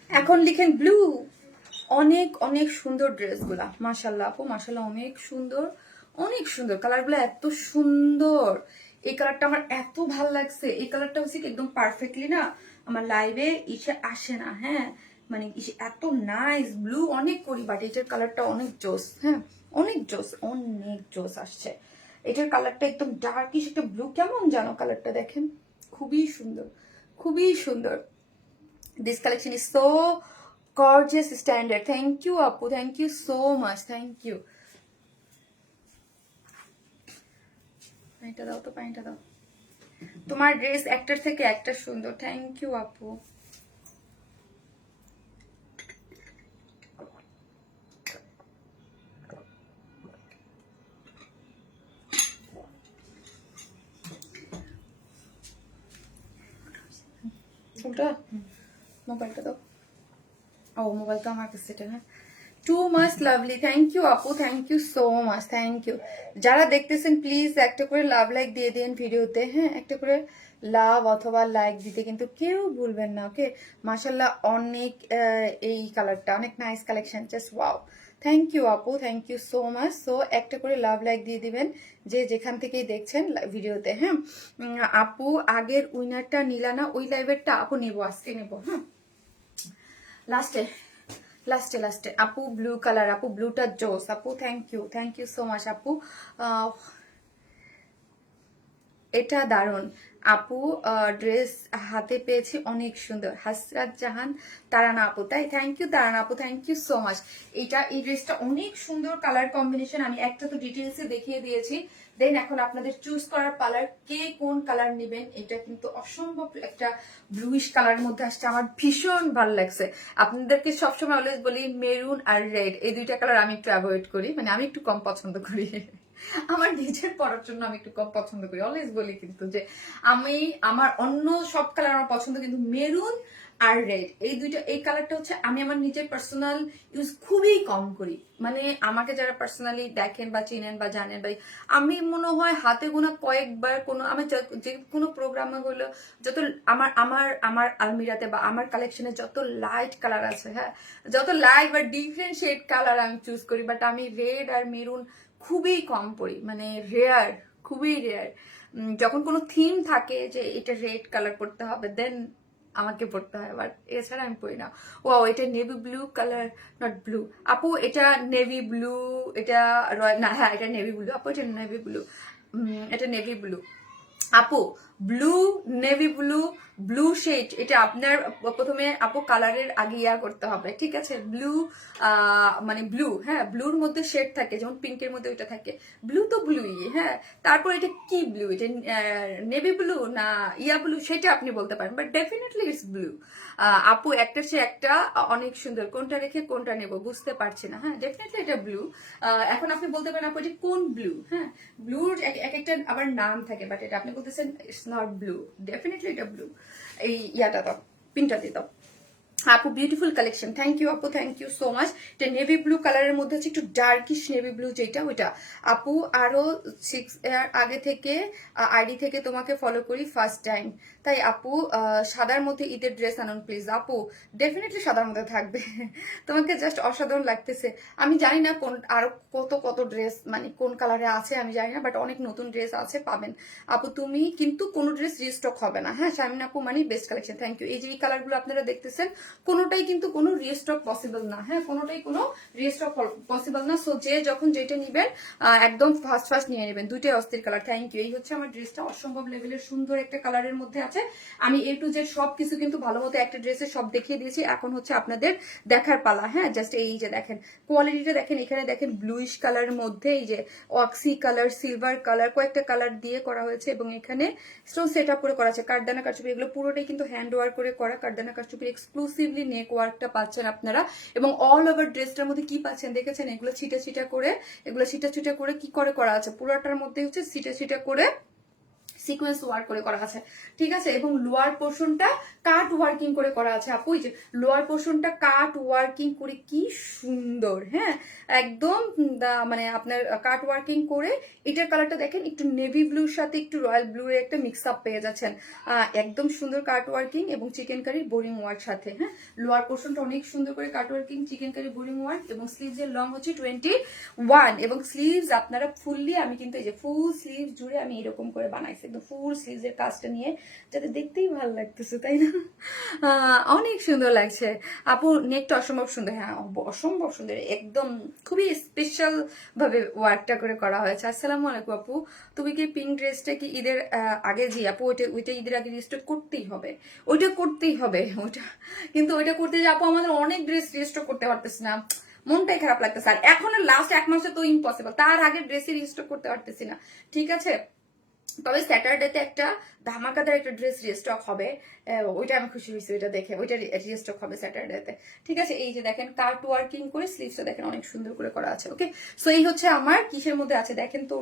এখন লিখেন ব্লু। অনেক অনেক সুন্দর ড্রেসগুলা, মাশাল্লাহ আপু, মাশাল্লাহ, অনেক সুন্দর, অনেক সুন্দর কালারগুলো, এত সুন্দর। এই কালারটা আমার এত ভালো লাগছে, এই কালারটা হচ্ছে কি একদম পারফেক্টলি না আমার লাইভে ইসে আসে না, হ্যাঁ মানে এত নাইস। ব্লু অনেক করি, বাট এটার কালারটা অনেক জোস, হ্যাঁ অনেক জোস, অনেক জোস আসছে। এটার কালারটা একদম ডার্কিশ একটা ব্লু, কেমন জানো কালারটা দেখেন, খুবই সুন্দর, খুবই সুন্দর। This collection is so gorgeous standard. Thank you আপু, thank you so much, thank you. পানিটা দাও তো, পানিটা দাও। তোমার ড্রেস একটার থেকে একটা সুন্দর। থ্যাংক ইউ আপু। উল্টা মোবাইলটা দাও। ও মোবাইল তো আমার কাছে, হ্যাঁ। Too much lovely, thank you আপু, thank you so much, thank you. যারা দেখতেছেন প্লিজ একটা করে লাভ লাইক দিয়ে দিন ভিডিওতে, হ্যাঁ, একটা করে লাভ অথবা লাইক দিতে কিন্তু কেউ ভুলবেন না, ওকে। মাশাল্লাহ অনেক এই কালারটা অনেক nice collection, just wow. Thank you আপু, thank you so much. So একটা করে লাভ লাইক দিয়ে দিবেন যে যেখান থেকেই দেখছেন ভিডিওতে, হ্যাঁ। আপু আগের উইনারটা নিলা না, ওই লাইভেরটা আপু নেবো, আজকে নেবো, হ্যাঁ, লাস্টে লাস্টে লাস্টে। আপু ব্লু কালার, আপু ব্লুটা জোস আপু, থ্যাংক ইউ সো মাচ আপু। এটা দারুণ আপু, ড্রেস হাতে পেয়েছি অনেক সুন্দর। হাসরাত জাহান তারানা আপু, তাই থ্যাংক ইউ তারানা আপু, থ্যাংক ইউ সো মাচ। এই ড্রেসটা অনেক সুন্দর কালার কম্বিনেশন, আমি একটা তো ডিটেলসে দেখিয়ে দিয়েছি। দেন এখন আপনাদের চুজ করার পালার, কে কোন কালার নেবেন। এটা কিন্তু অসম্ভব একটা ব্লুইশ কালার মধ্যে আসছে, আমার ভীষণ ভালো লাগছে। আপনাদেরকে সবসময় অলওয়েজ বলি মেরুন আর রেড এই দুইটা কালার আমি একটু অ্যাভয়েড করি, মানে আমি একটু কম পছন্দ করি। আমার নিজের পরার জন্য আমি একটু কম পছন্দ করি, অলওয়েজ বলি কিন্তু যে আমি আমার অন্য সব কালার আমার পছন্দ, কিন্তু মেরুন আর রেড এই কালারটা হচ্ছে আমি আমার নিজের পার্সোনাল ইউজ খুবই কম করি। মানে আমাকে যারা পার্সোনালি দেখেন বা চিনেন বা জানেন ভাই, আমি মনে হয় হাতে গোনা কয়েকবার কোনো আমি যে কোনো প্রোগ্রামে হলো যত আমার আমার আমার আলমিরাতে বা আমার কালেকশনে যত লাইট কালার আছে, হ্যাঁ, যত লাইট বা ডিফারেন্ট শেড কালার আমি চুজ করি, বাট আমি রেড আর মেরুন খুবই কম পড়ি, মানে রেয়ার, খুবই রেয়ার। যখন কোনো থিম থাকে যে এটা রেড কালার পড়তে হবে দেন আমাকে পড়তে হয়, বাট এছাড়া আমি পড়ি না। ও এটা navy blue colour, not blue আপু, এটা নেভি ব্লু, এটা না, হ্যাঁ এটা নেভি ব্লু আপু, এটা নেভি ব্লু, এটা নেভি ব্লু আপু, blue navy blue, blue shade, এটা আপনার প্রথমে আপু কালারের আগে ইয়া করতে হবে, ঠিক আছে। ব্লু মানে ব্লু, হ্যাঁ, ব্লুর মধ্যে শেড থাকে, যেমন পিঙ্কের মধ্যে ওইটা থাকে, ব্লু তো ব্লুই, হ্যাঁ। তারপর এটা কি ব্লু, এটা নেভি ব্লু না ইয়া ব্লু, সেটা আপনি বলতে পারেন, বাট ডেফিনেটলি ইটস ব্লু। আপু একটার চেয়ে একটা অনেক সুন্দর, কোনটা রেখে কোনটা নেব বুঝতে পারছি না, হ্যাঁ, ডেফিনেটলি এটা ব্লু। এখন আপনি বলতে পারেন আপু এটা কোন ব্লু, হ্যাঁ, ব্লুর এক একটা আবার নাম থাকে, বাট এটা আপনি বলতেছেন ইটস নট ব্লু, ডেফিনেটলি এটা ব্লু। এই ইয়াটা দাও, পিনটা দিয়ে দাও আপু, বিউটিফুল কালেকশন, থ্যাংক ইউ আপু, থ্যাংক ইউ সো মাচ। এটা নেভি ব্লু কালারের মধ্যে হচ্ছে একটু ডার্কিশ নেভি ব্লু, যেটা ওইটা আপু আরো 6 ইয়ার আগে থেকে আইডি থেকে তোমাকে ফলো করি ফার্স্ট টাইম, তাই আপু সাদার মধ্যে ঈদের ড্রেস আনুন প্লিজ। আপু ডেফিনেটলি সাদার মধ্যে থাকবে, তোমাকে জাস্ট অসাধারণ লাগতেছে। আমি জানি না কোন আরো কত কত ড্রেস মানে কোন কালারে আছে আমি জানি না, বাট অনেক নতুন ড্রেস আছে, পাবেন আপু। তুমি কিন্তু কোনো ড্রেস রিস্টক হবে না, হ্যাঁ, শামিন আপু মানে বেস্ট কালেকশন, থ্যাংক ইউ। এই যে এই কালারগুলো আপনারা দেখতেছেন কোনোটাই কিন্তু কোনো রিস্টক পসিবল না, হ্যাঁ, কোনোটাই কোনো রিস্টক পসিবল না। সো যে যখন যেটা নিবেন একদম ফার্স্ট নিয়ে নেবেন, দুইটাই অস্থির কালার, থ্যাংক ইউ। এই হচ্ছে আমার ড্রেসটা, অসম্ভব লেভেলের সুন্দর একটা কালারের মধ্যে আছে। আমি A to Z সবকিছু কিন্তু ভালো মতো একটা ড্রেসে সব দেখিয়ে দিয়েছি, এখন হচ্ছে আপনাদের দেখার পালা, হ্যাঁ। জাস্ট এই যে দেখেন কোয়ালিটিটা দেখেন, এখানে দেখেন ব্লুইশ কালারের মধ্যে এই যে অক্সি কালার, সিলভার কালার, কয়েকটা কালার দিয়ে করা হয়েছে, এবং এখানে স্টোন সেট আপ করে করা আছে, কাঠদানা কারচুপি, এগুলো পুরোটাই কিন্তু হ্যান্ড ওয়ার্ক করে করা, কাঠদানা কারচুপির এক্সক্লুসিভলি নেক ওয়ার্কটা পাচ্ছেন আপনারা, এবং অল ওভার ড্রেসটার মধ্যে কি পাচ্ছেন দেখেছেন, এগুলো ছিটা ছিটা করে কি করে করা আছে, পুরোটার মধ্যে হচ্ছে ছিটা ছিটা করে সিকোয়েন্স ওয়ার্ক করে করা আছে, ঠিক আছে। এবং লোয়ার পোর্শনটা কাট ওয়ার্কিং করে করা আছে আপু, এই যে লোয়ার পোর্শনটা কাট ওয়ার্কিং করে কি সুন্দর, হ্যাঁ, একদম মানে আপনার কাট ওয়ার্কিং করে। এটার কালারটা দেখেন একটু নেভি ব্লুর সাথে একটু রয়্যাল ব্লু এর একটা মিক্স আপ পেয়ে যাচ্ছেন, একদম সুন্দর কাট ওয়ার্কিং এবং চিকেন কারি বোরিং ওয়ার্ক সাথে, হ্যাঁ। লোয়ার পোর্শনটা অনেক সুন্দর করে cut working, chikankari boring work, এবং স্লিভস এর লং হচ্ছে 21, এবং স্লিভস আপনারা ফুললি, আমি কিন্তু এই যে ফুল স্লিভ জুড়ে আমি এরকম করে বানাইছি, একদম ফুল স্লিভসের কাজটা নিয়ে, যাতে দেখতেই ভালো লাগতেছে, তাই না? অনেক সুন্দর লাগছে আপু, নেকটা অসম্ভব সুন্দর। হ্যাঁ অসম্ভব সুন্দর, একদম খুবই স্পেশাল ভাবে ওয়ার্কটা করে করা হয়েছে। আসসালামু আলাইকুম আপু, তুমি কি পিঙ্ক ড্রেসটা কি ঈদের আগে, জি আপু ওইটা ঈদের আগে রিস্টক করতেই হবে, ওইটা করতেই হবে ওইটা, কিন্তু ওইটা করতে যে আপু আমাদের অনেক ড্রেস রিস্টক করতে পারতেছি না, মনটাই খারাপ লাগতেছে। আর এখন লাস্ট 1 মাসে তো ইম্পসিবল, তার আগে ড্রেসই রিস্টক করতে পারতেছি না, ঠিক আছে? তবে স্যাটারডেতে একটা ধামাকাদার একটা ড্রেস রিস্টক হবে, ওইটা আমি খুশি হয়েছি ওইটা দেখে, ওইটা রিস্টক হবে স্যাটারডেতে, ঠিক আছে? এই যে দেখেন কাট ওয়ার্কিং করে স্লিভসটা দেখেন অনেক সুন্দর করে করা আছে। ওকে, সো এই হচ্ছে আমার কিসের মধ্যে আছে দেখেন তো,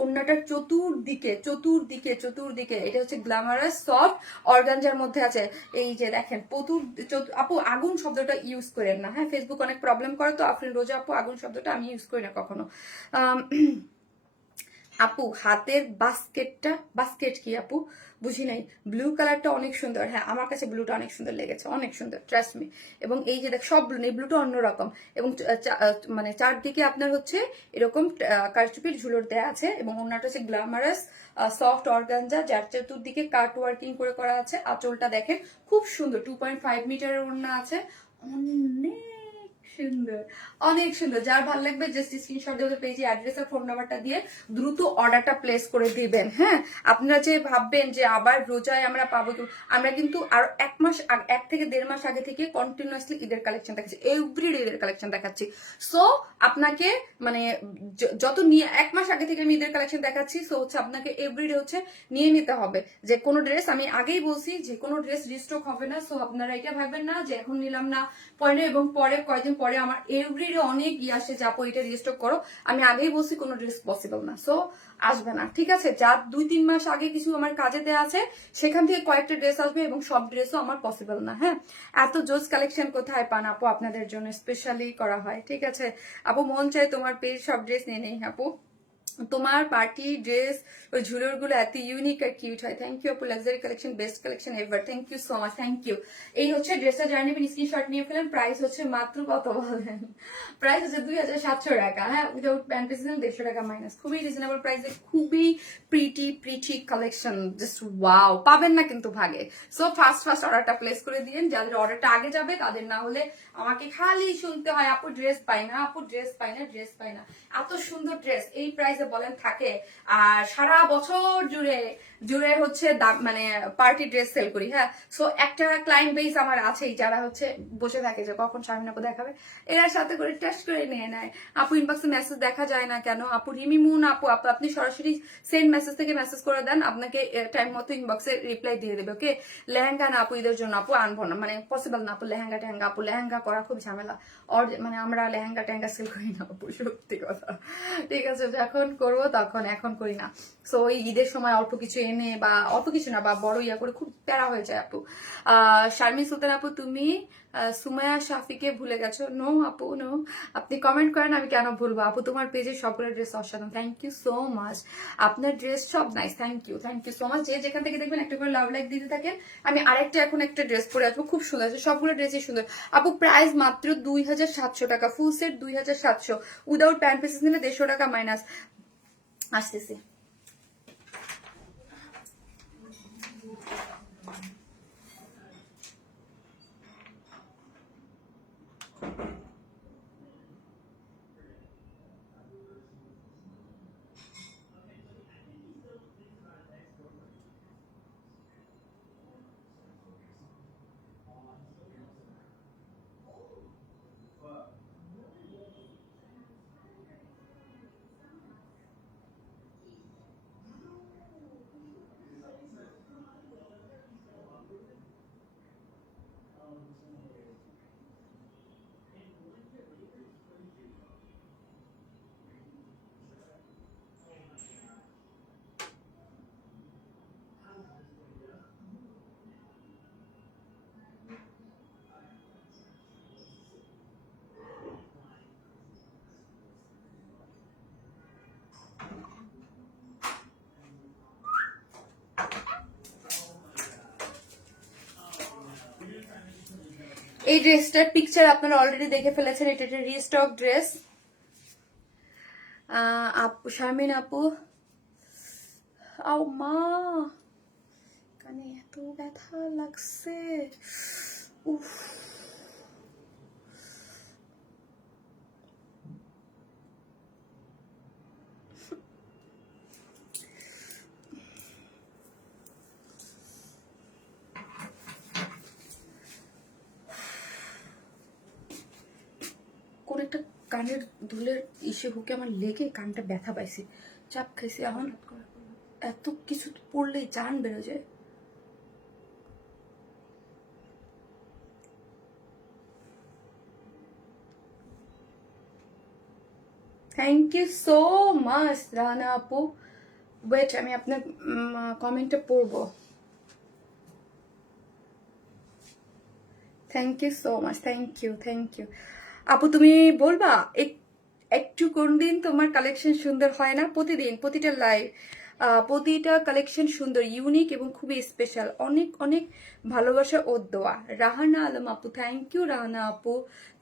ওড়নাটার চতুর্দিকে চতুর্দিকে চতুর্দিকে এটা হচ্ছে গ্ল্যামারাস সফট অর্গানজার মধ্যে আছে। এই যে দেখেন আপু আগুন শব্দটা ইউজ করেন না, হ্যাঁ ফেসবুক অনেক প্রবলেম করে, তো আফরিন রোজা আপু আগুন শব্দটা আমি ইউজ করি না কখনো। আপু হাতের বাস্কেট কি আপু, বুঝি নাই। ব্লু কালারটা অনেক সুন্দর, হ্যাঁ আমার কাছে ব্লুটা অনেক সুন্দর লেগেছে, অনেক সুন্দর, ট্রাস্ট মি। এবং এই যে দেখ সব ব্লু নেই, ব্লুটা অন্যরকম, এবং মানে চারদিকে আপনার হচ্ছে এরকম কারচুপির ঝুলর দেয়া আছে, এবং অন্যটা হচ্ছে গ্ল্যামারাস সফট অর্গানজা, যার চতুর্দিকে কাট ওয়ার্কিং করে করা আছে। আঁচলটা দেখেন খুব সুন্দর, 2.5 মিটারের ওড়না আছে, অনেক সুন্দর, অনেক সুন্দর। যার ভালো লাগবে জাস্ট স্ক্রিনশট দিয়ে পেজে অ্যাড্রেস আর ফোন নাম্বারটা দিয়ে দ্রুত অর্ডারটা প্লেস করে দিবেন। হ্যাঁ আপনারা যে ভাববেন যে আবার রোজায় আমরা পাবো, আমরা কিন্তু আর 1 থেকে 1.5 মাস আগে থেকে কন্টিনিউয়াসলি ঈদের কালেকশন দেখাচ্ছি, এভরিডে ঈদের কালেকশন দেখাচ্ছি। সো আপনাকে মানে যত নিয়ে 1 মাস আগে থেকে আমি ঈদের কালেকশন দেখাচ্ছি, সো হচ্ছে আপনাকে এভরিডে হচ্ছে নিয়ে নিতে হবে। যে কোনো ড্রেস আমি আগেই বলছি যে কোনো ড্রেস রিস্টক হবে না, সো আপনারা এটা ভাববেন না যে এখন নিলাম না পরে, এবং পরে কয়েকদিন পরে আমার এভরিডে অনেক আসে যাবো এটা রিস্টক করো, আমি আগেই বলছি কোনো ড্রেস পসিবল না, সো আসবে না, ঠিক আছে? যা 2-3 মাস আগে কিছু আমার কাজে দেওয়া আছে সেখান থেকে কয়েকটা ড্রেস আসবে, এবং সব ড্রেসও আমার পসিবল না। হ্যাঁ এত জোস কালেকশন কোথায় পান আপু, আপনাদের জন্য স্পেশালি করা হয়, ঠিক আছে? আপু মন চাই তোমার পেজ সব ড্রেস নিয়ে নেই আপু, তোমার পার্টি ড্রেস ওই ঝুলোর গুলো এত ইউনিক আর কিউট হয়। থ্যাংক ইউ আপু, luxury collection, best collection ever, thank you so much, thank you. এই হচ্ছে ড্রেসটা যারা নেবেন স্ক্রিনশট নিয়ে ফেলেন। প্রাইস হচ্ছে মাত্র কত বলেন? প্রাইস হচ্ছে 2700 টাকা, হ্যাঁ উইদাউট প্যান্ট পিস 150 টাকা মাইনাস, খুবই রিজনেবল প্রাইসে, খুবই প্রিটি কালেকশন, জাস্ট ওয়াও, পাবেন না কিন্তু ভাগে। সো ফার্স্ট অর্ডারটা প্লেস করে দিন, যাদের অর্ডারটা আগে যাবে তাদের, না হলে আমাকে খালি শুনতে হয় আপু ড্রেস পাই না, আপু ড্রেস পাই না, ড্রেস পাই না। এত সুন্দর ড্রেস এই প্রাইসে বলেন থাকে? আর সারা বছর জুড়ে হচ্ছে মানে পার্টি ড্রেস সেল করি, হ্যাঁ। সো একটা ক্লায়েন্ট বেস আমার আছেই যারা হচ্ছে বসে থাকে যে কখন শারমিন আপু দেখাবে, এরা সাথে করে টেস্ট করে নিয়ে নেয়। আপু ইনবক্সে মেসেজ দেখা যায় না কেন? আপু রিমি মুন আপু, আপনি সরাসরি সেন্ড মেসেজ থেকে মেসেজ করে দেন, আপনাকে টাইম মতো ইনবক্সে রিপ্লাই দিয়ে দেবে। ওকে, লেহেঙ্গা না আপু ঈদের জন্য আপু আনবো না, মানে পসিবল না আপু, লেহেঙ্গা টেহেঙ্গা আপু, লেহেঙ্গা করা খুব ঝামেলা, মানে আমরা লেহেঙ্গা টেহেঙ্গা সেল করি না আপু, সত্যি কথা, ঠিক আছে? যখন করবো তখন, এখন করি না। সো ওই ঈদের সময় অল্প কিছু এনে, বা অল্প কিছু না, বা বড় ইয়া করে খুব প্যারা হয়ে যায় আপু। শারমিন সুলতান আপু, তুমি সুমায়া শাফিকে ভুলে গেছো? নো আপু নো, আপনি কমেন্ট করেন, আমি কেন ভুলবো আপু? তোমার পেজে সবগুলো ড্রেস অসাধারণ, থ্যাংক ইউ সো মাচ, আপনার ড্রেস সব nice, thank you so much. যে যেখান থেকে দেখবেন একটা করে লাভ লাইক দিতে থাকেন। আমি আরেকটা এখন একটা ড্রেস পরে আসবো, খুব সুন্দর আছে, সবগুলো ড্রেসই সুন্দর আপু। প্রাইস মাত্র 2700 টাকা, full set 2700, without pant pieces নিলে 150 টাকা মাইনাস। আসতেছি। এই ড্রেসটার পিকচার আপনারা অলরেডি দেখে ফেলেছেন, এটা একটা রিস্টক ড্রেস। আপু শারমিন আপু, আও মা, কানে এত ব্যথা লাগছে, উফ। কোন একটা কানের দুলের ইসে হুকে আমার লেগে কানটা ব্যথা পাইছে, চাপ খাইছে। এখন এত কিছু পড়লেই জান বেরো যায়। Thank you so much Rana আপু। ওয়েট, আমি আপনার কমেন্টটা পড়বো। Thank you so much, thank you, thank you. আপু তুমি বলবা একটু কোন দিন তোমার কালেকশন সুন্দর হয় না? প্রতিদিন, প্রতিটা লাইভ, প্রতিটা কালেকশন সুন্দর, ইউনিক এবং খুবই স্পেশাল। অনেক অনেক ভালোবাসা ও দোয়া। রাহানা আলম আপু, থ্যাংক ইউ রাহানা আপু,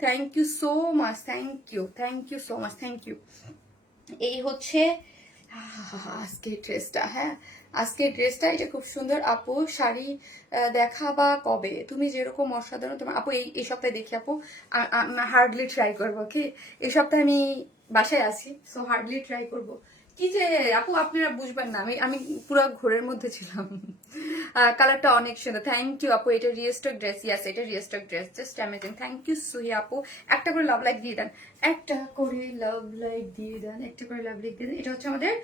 thank you so much, thank you, thank you so much, thank you. এই হচ্ছে আজকের ড্রেসটা। হ্যাঁ, আজকের ড্রেসটা এটা খুব সুন্দর। আপু শাড়ি দেখাবা কবে? তুমি যেরকম অসাধারণ, তোমার আপু এই সপ্তাহে দেখি আপু, হার্ডলি ট্রাই করবো। কি এই সপ্তাহে আমি বাসায় আছি, সো হার্ডলি ট্রাই করব। কি যে আপু আপনারা বুঝবেন না, আমি পুরো ঘোরের মধ্যে ছিলাম। কালারটা অনেক সুন্দর, থ্যাংক ইউ আপু। এটা রিস্টক ড্রেস, ইয়াস এটা restock dress, just amazing. Thank you Suhi আপু। একটা করে লাভ লাইক দিয়ে দেন, একটা করে লাভ লাইক দিয়ে দেন, একটা করে লাভ লাইক দিয়ে দেন। এটা হচ্ছে আমাদের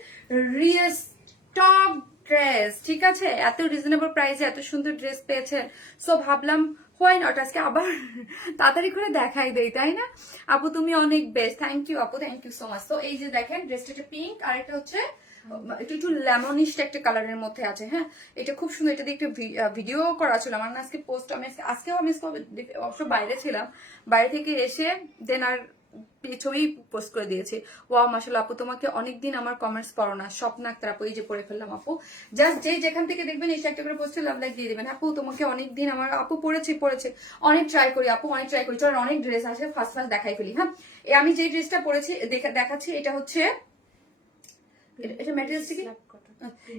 রিস্টক ড্রেস, ঠিক আছে? এত রিজনেবল প্রাইসে এত সুন্দর ড্রেস পেয়েছেন, সো ভাবলাম হোয়াই নট আজকে আবার তাড়াতাড়ি করে দেখাই দেই, তাই না? আপু তুমি অনেক বেস্ট, থ্যাংক ইউ আপু, থ্যাংক ইউ সো মাচ। তো এই যে দেখেন ড্রেসটা পিঙ্ক, আর এটা হচ্ছে একটু একটু লেমনিস্ট একটা কালারের মধ্যে আছে। হ্যাঁ, এটা খুব সুন্দর। এটা দিয়ে একটু ভিডিও করা ছিল আমার না, আজকে পোস্ট আমি আজকেও আমি অবশ্য বাইরে ছিলাম, বাইরে থেকে এসে দেন আর ছবি পোস্ট করে দিয়েছি। ওয়াও মাশাআল্লাহ আপু, তোমাকে অনেকদিন আমার কমেন্টস পড়ো না, স্বপ্ন আক্তার আপু। এই যে পড়ে ফেললাম আপু, জাস্ট যেখান থেকে দেখবেন এসে একটা করে পোস্টে লাভ লাইক দিয়ে দিবেন। আপু তোমাকে অনেকদিন আমার আপু পড়েছে, অনেক ট্রাই করি আপু, অনেক ট্রাই করি। চল অনেক ড্রেস আছে, ফার্স্ট ফার্স্ট দেখাই ফেলি। হ্যাঁ, আমি যে ড্রেসটা পরেছি দেখাচ্ছি, এটা হচ্ছে, এটা ম্যাটেরিয়ালস কি,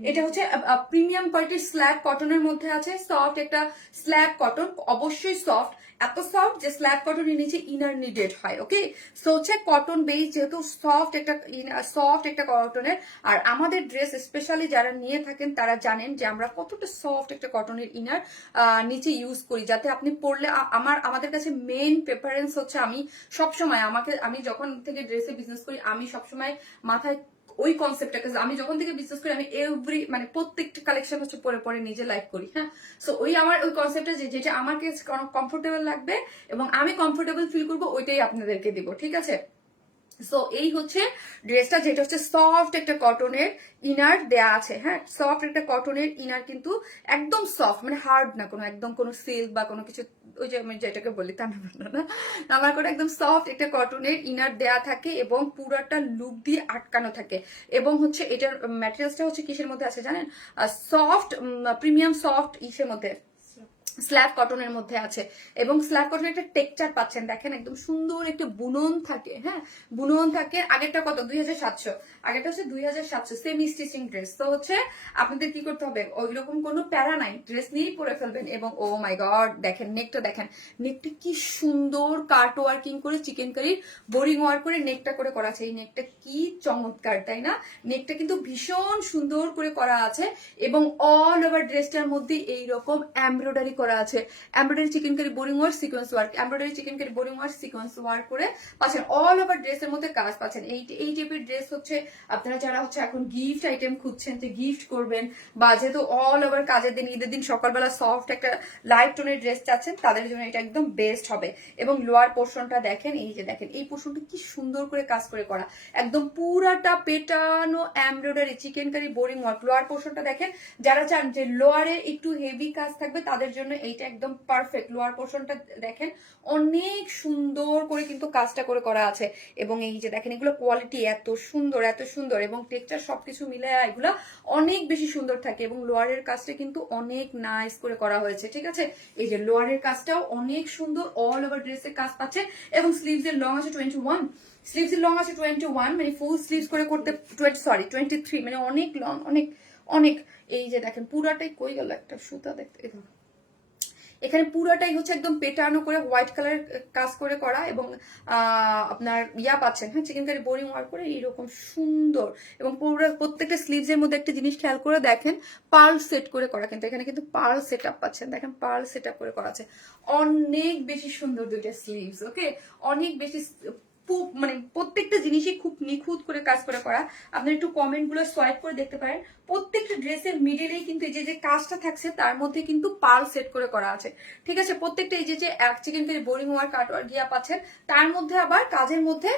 এটা হচ্ছে প্রিমিয়াম কোয়ালিটির স্ল্যাব কটনের মধ্যে আছে। সফট একটা স্ল্যাব কটন, অবশ্যই সফট, এত সফট যে স্ল্যাব কটনের নিচে ইনার নিডেড হয়। ওকে, সো হচ্ছে কটন বেস, যেহেতু সফট একটা কটনের। আর আমাদের ড্রেস স্পেশালি যারা নিয়ে থাকেন তারা জানেন যে আমরা কতটা সফট একটা কটনের ইনার নিচে ইউজ করি, যাতে আপনি পরলে আমাদের কাছে মেইন প্রেফারেন্স হচ্ছে, আমি সবসময় আমি যখন থেকে ড্রেসে বিজনেস করি, আমি সবসময় মাথায় ওই কনসেপ্টটাকে, আমি যখন থেকে বিজনেস করি, আমি মানে প্রত্যেকটা কালেকশন হচ্ছে পরে পরে নিজে লাইক করি। হ্যাঁ, সো আমার ওই কনসেপ্টটা যেটা আমার কাছে কমফোর্টেবল লাগবে এবং আমি কমফোর্টেবল ফিল করবো, ওইটাই আপনাদেরকে দিব, ঠিক আছে? সো এই হচ্ছে ড্রেসটা, যেটা হচ্ছে সফট একটা কটনের ইনার দেয়া আছে। হ্যাঁ, সফট একটা কটনের ইনার, কিন্তু একদম সফট, মানে হার্ড না, কোনো একদম কোনো সিল্ক বা কোনো কিছু, ওই যে আমি যেটাকে বলি তা না, আমার করে একদম সফট একটা কটনের ইনার দেয়া থাকে এবং পুরাটা লুক দিয়ে আটকানো থাকে। এবং হচ্ছে এটার ম্যাটেরিয়ালসটা হচ্ছে কিসের মধ্যে আছে জানেন? সফট, প্রিমিয়াম সফট ইসের মধ্যে, স্ল্যাব কটনের মধ্যে আছে। এবং স্ল্যাব কটনের একটা টেক্সচার পাচ্ছেন, দেখেন একদম সুন্দর একটা বুনন থাকে। হ্যাঁ, বুনন থাকে। আগেরটা কত? 2700, আগেরটা হচ্ছে 2700, সেমি স্টিচিং ড্রেস। তো হচ্ছে আপনাদের কি করতে হবে, ওই রকম কোনো প্যারা নাই, ড্রেস নিয়েই পরে ফেলবেন। এবং ও মাই গড, দেখেন নেকটা, দেখেন নেকটা কি সুন্দর কাট ওয়ার্কিং করে, চিকেন কারির বোরিং ওয়ার্ক করে নেকটা করে করা আছে। এই নেকটা কি চমৎকার, তাই না? নেকটা কিন্তু ভীষণ সুন্দর করে করা আছে এবং অল ওভার ড্রেসটার মধ্যে এইরকম এমব্রয়ডারি করা আছে। Embroidery chikankari boring work sequence work, embroidery chikankari boring work sequence work করে পাচ্ছেন। অল ওভার ড্রেসের মধ্যে কাজ পাচ্ছেন। এই টাইপের ড্রেস হচ্ছে আপনারা যারা হচ্ছে এখন গিফট আইটেম খুঁজছেন, যে গিফট করবেন, বা যেহেতু অল ওভার কাজের দিন, ঈদের দিন সকালবেলা সফট একটা লাইট টোনের ড্রেস চাচ্ছেন, তাদের জন্য এটা একদম বেস্ট হবে। এবং লোয়ার পোর্শনটা দেখেন, এই যে দেখেন এই পোর্শনটা কি সুন্দর করে কাজ করে করা, একদম পুরাটা পেটানো embroidery chikankari boring work. Lower পোর্শনটা দেখেন, যারা চান যে লোয়ারে একটু হেভি কাজ থাকবে তাদের জন্য এইটা একদম পারফেক্ট। লোয়ার পোর্শনটা দেখেন অনেক সুন্দর করে কিন্তু কাজটা করে করা আছে। এবং এই যে দেখেন এগুলো কোয়ালিটি এত সুন্দর, এত সুন্দর, এবং টেক্সচার সবকিছু মিলে এগুলো অনেক বেশি সুন্দর থাকে। এবং লোয়ারের কাজটা কিন্তু অনেক নাইস করে করা হয়েছে, ঠিক আছে? এই যে লোয়ারের কাজটাও অনেক সুন্দর, অল ওভার ড্রেসের কাজ পাচ্ছে। এবং স্লিভস এর লং আছে 21, স্লিভস এর লং আছে 21, মানে ফুল স্লিভস করে করতে 23, মানে অনেক লং, অনেক। এই যে দেখেন পুরাটাই কই গেল একটা সুতা দেখতে, এখানে পুরাটাই হচ্ছে একদম পেটানো করে হোয়াইট কালার কাজ করে করা, এবং আপনার ইয়া পাচ্ছেন, হ্যাঁ, চিকেন কারি বোরিং ওয়ার্ক করে এইরকম সুন্দর। এবং পুরো প্রত্যেকটা স্লিভস এর মধ্যে একটা জিনিস খেয়াল করে দেখেন, পার্ল সেট করে করা, কিন্তু এখানে কিন্তু পার্ল সেট আপ পাচ্ছেন, দেখেন পার্ল সেট আপ করে করা আছে। অনেক বেশি সুন্দর দুইটা স্লিভস, ওকে, অনেক বেশি মানে প্রত্যেকটা জিনিসই খুব নিখুঁত করে কাজ করে করা। আপনি একটু কমেন্ট গুলো সোয়াইপ করে দেখতে পারেন, প্রত্যেকটা ড্রেসের মিডিলেই কিন্তু এই যে কাজটা থাকছে তার মধ্যে কিন্তু পার্ল সেট করে করা আছে, ঠিক আছে। প্রত্যেকটা এই যে এক chikankari boring work cut work গিয়া পাচ্ছেন, তার মধ্যে আবার কাজের মধ্যে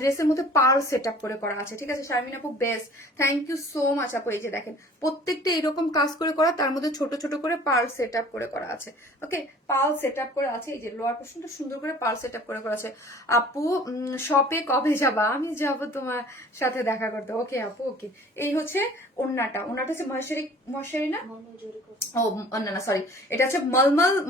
ড্রেসের মধ্যে পার্ল সেট আপ করে করা আছে, ঠিক আছে। শারমিন আপু best, thank you so much আপু। এই যে দেখেন প্রত্যেকটা এরকম কাজ করে করা, তার মধ্যে ছোট ছোট করে পার্ল সেট আপ করে করা আছে, ওকে, পার্ল সেট আপ করে আছে। এই যে লোয়ার পোর্শনটা সুন্দর করে পার্ল সেট আপ করে করা আছে। আপু শপে কবে যাবা? আমি যাব তোমার সাথে দেখা করতে, ওকে আপু, ওকে। এই হচ্ছে ওন্নাটা হচ্ছে মহেশ্বরী না, ও না না সরি, এটা হচ্ছে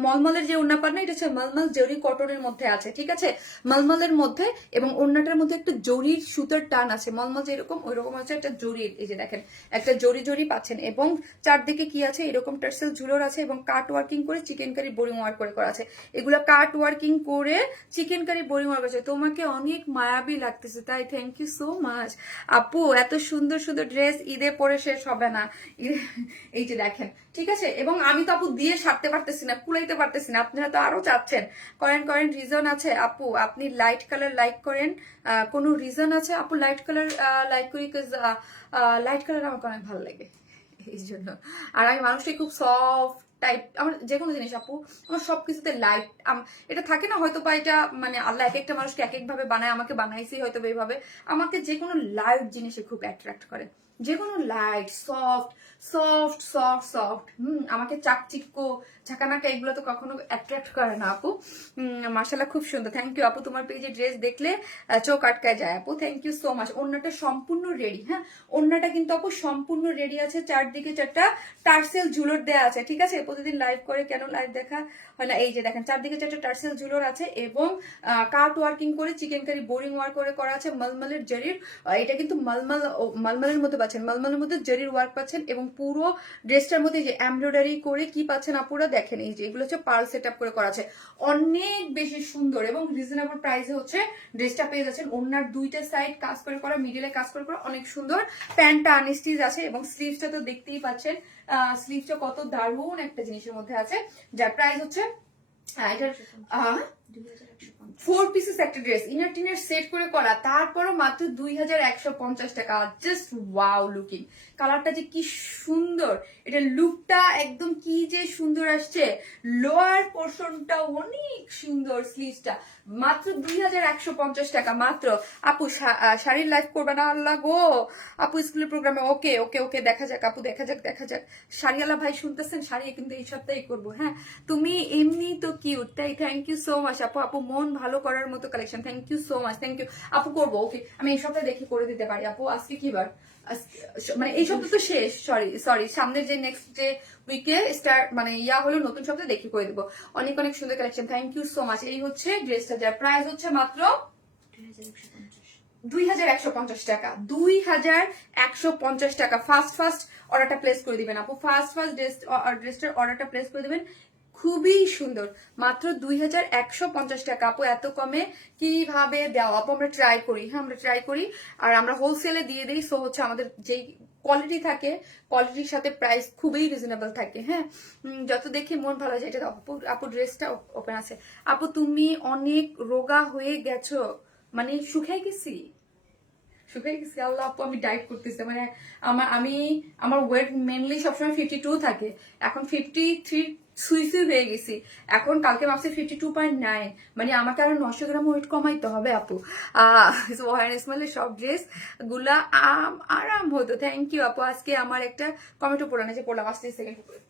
মলমলের যে ওন্না পাট না, এটা হচ্ছে মলমল জরি কটনের মধ্যে আছে, ঠিক আছে, মলমলের মধ্যে। এবং ওন্নাটার মধ্যে একটা জরির সুতার টান আছে, মলমল যেরকম ওই রকম আছে একটা জরির, এই যে দেখেন একটা জরি জরি পাচ্ছেন। এবং চারদিকে কি আছে, এরকম টার্সেল ঝুলোর আছে, এবং কাট ওয়ার্কিং করে চিকেন কারি বোরিং ওয়ার্ক করে করা আছে। এগুলা কাট ওয়ার্কিং করে চিকেন কারি বোরিং ওয়ার্ক আছে। তোমাকে অনেক মায়াবী লাগতেছে, তাই থ্যাংক ইউ সো মাচ আপু। এত সুন্দর সুন্দর ড্রেস ঈদে পরে শেষ হবে না, এই যে দেখেন, ঠিক আছে। এবং আমি তো আপু দিয়ে সারতে পারতেছি না, কুলাইতে পারতেছি না, আপনারা তো আরো চাচ্ছেন, করেন করেন, রিজন আছে আপু, আপনি লাইট কালার লাইক করেন, কোনো রিজন আছে আপু? লাইট কালার লাইক করি, লাইট কালার আমাকে অনেক ভালো লাগে এই জন্য। আর আমি মানুষটাই খুব সফট টাইপ, আমার যে কোনো জিনিস আপু, আমার সবকিছুতে লাইট, এটা থাকে না হয়তো, বা এটা মানে আল্লাহ এক একটা মানুষকে এক এক ভাবে বানায়, আমাকে বানাইছি হয়তো এইভাবে। আমাকে যে কোনো লাইট জিনিসে খুব অ্যাট্রাক্ট করে, যে কোনো light, soft soft soft soft, আমাকে চাকচিক্য ঝাঁকানাকা এগুলো তো কখনো অ্যাট্রাক্ট করে না আপু। মাশাআল্লাহ খুব সুন্দর, থ্যাংক ইউ আপু। তোমার পেজে ড্রেস দেখলে চোখ আটকায় যায় আপু, থ্যাংক ইউ সো মাচ। ওন্নাটা সম্পূর্ণ রেডি, হ্যাঁ, ওন্নাটা কিন্তু আপু সম্পূর্ণ রেডি আছে, চারদিকে চারটা টার্সেল ঝুলোর দেয়া আছে, ঠিক আছে। প্রতিদিন লাইভ করে কেন লাইভ দেখা হয় না, এই যে দেখেন চারদিকে চারটা টার্সেল ঝুলোর আছে, এবং কাট ওয়ার্কিং করে চিকেন কারি বোরিং ওয়ার্ক করে করা আছে মলমলের জরির। এটা কিন্তু মলমলের মধ্যে পাচ্ছেন, মলমলের মধ্যে জরির ওয়ার্ক পাচ্ছেন, এবং পুরো ড্রেসটার মধ্যে যে এমব্রয়ডারি করে কি পাচ্ছেন আপুরা দেখেন, এই যে এগুলো হচ্ছে পার্ল সেট আপ করে করা আছে, অনেক বেশি সুন্দর। এবং রিজনেবল প্রাইসে হচ্ছে ড্রেসটা পেয়ে যাচ্ছেন। ওনার দুইটা সাইড কাজ করে করা, মিডিলে কাজ করে করা, অনেক সুন্দর। প্যান্টটা আনস্টিচ আছে, এবং স্লিভসটা তো দেখতেই পাচ্ছেন, স্লিভসটা কত দারুণ একটা জিনিসের মধ্যে আছে, যার প্রাইস হচ্ছে এটার 4 পিসেস একটা ড্রেস, ইনার টিনার সেট করে করা, তারপরও মাত্র 2150 টাকা। জাস্ট ওয়াও লুকিং, কালারটা যে কি সুন্দর, এটা লুকটা একদম কি যে সুন্দর আসছে, লোয়ার পোর্শনটা অনেক সুন্দর, স্লিভসটা মাত্র 2150 টাকা মাত্র। আপু শাড়ির লাইফ করবে না? আল্লাহ গো আপু, স্কুলের প্রোগ্রামে, ওকে ওকে ওকে, দেখা যাক আপু, দেখা যাক দেখা যাক। শাড়িওয়ালা ভাই শুনতেছেন, শাড়ি কিন্তু এই সপ্তাহে করবো, হ্যাঁ। তুমি এমনি তো কিউট, তাই থ্যাংক ইউ সো মাচ আপু। আপু মন ভালো করার মতো collection, thank you so much, thank you আপু। করবো, ওকে, আমি এই সপ্তাহে দেখে করে দিতে পারি আপু। আজকে কি বার? মানে এই সপ্তাহ তো শেষ, সরি সরি, সামনের যে নেক্সট যে উইকে স্টার্ট মানে ইয়া হলো, নতুন সপ্তাহে দেখে করে দেবো। অনেক অনেক সুন্দর collection, thank you so much. এই হচ্ছে ড্রেসটা, যার প্রাইস হচ্ছে মাত্র 2150 টাকা, 2150 টাকা। ফার্স্ট ফার্স্ট অর্ডারটা প্লেস করে দিবেন আপু, ফার্স্ট ফার্স্ট ড্রেসটার অর্ডারটা প্লেস করে দিবেন। খুবই সুন্দর, মাত্র 2150 টাকা আপু। এত কমে কিভাবে দেওয়া আপু? আমরা ট্রাই করি, হ্যাঁ আমরা ট্রাই করি, আর আমরা হোলসেলে দিয়ে দিই। সো হচ্ছে আমাদের যেই কোয়ালিটি থাকে, কোয়ালিটির সাথে প্রাইস খুবই রিজনেবল থাকে, হ্যাঁ। যত দেখে মন ভালো যায়। এটা আপু, আপু ড্রেসটা ওপেন আছে আপু। তুমি অনেক রোগা হয়ে গেছো, মানে শুকাই গেছি, শুকাই গেছি আল্লাহ আপু। আমি ডায়েট করতেছি, মানে আমার ওয়েট মেনলি সবসময় 52 থাকে, এখন 53 সুই হয়ে গেছি। এখন কালকে মাপছি 52.9, মানে আমাকে আরো 900 গ্রাম ওয়েট কমাইতে হবে আপু। স্মেলে সব ড্রেস গুলা আরাম হতো, থ্যাংক ইউ আপু। আজকে আমার একটা কমেন্টও পড়া নেই, যে পড়লাম, আসতে সেকেন্ড উপরে।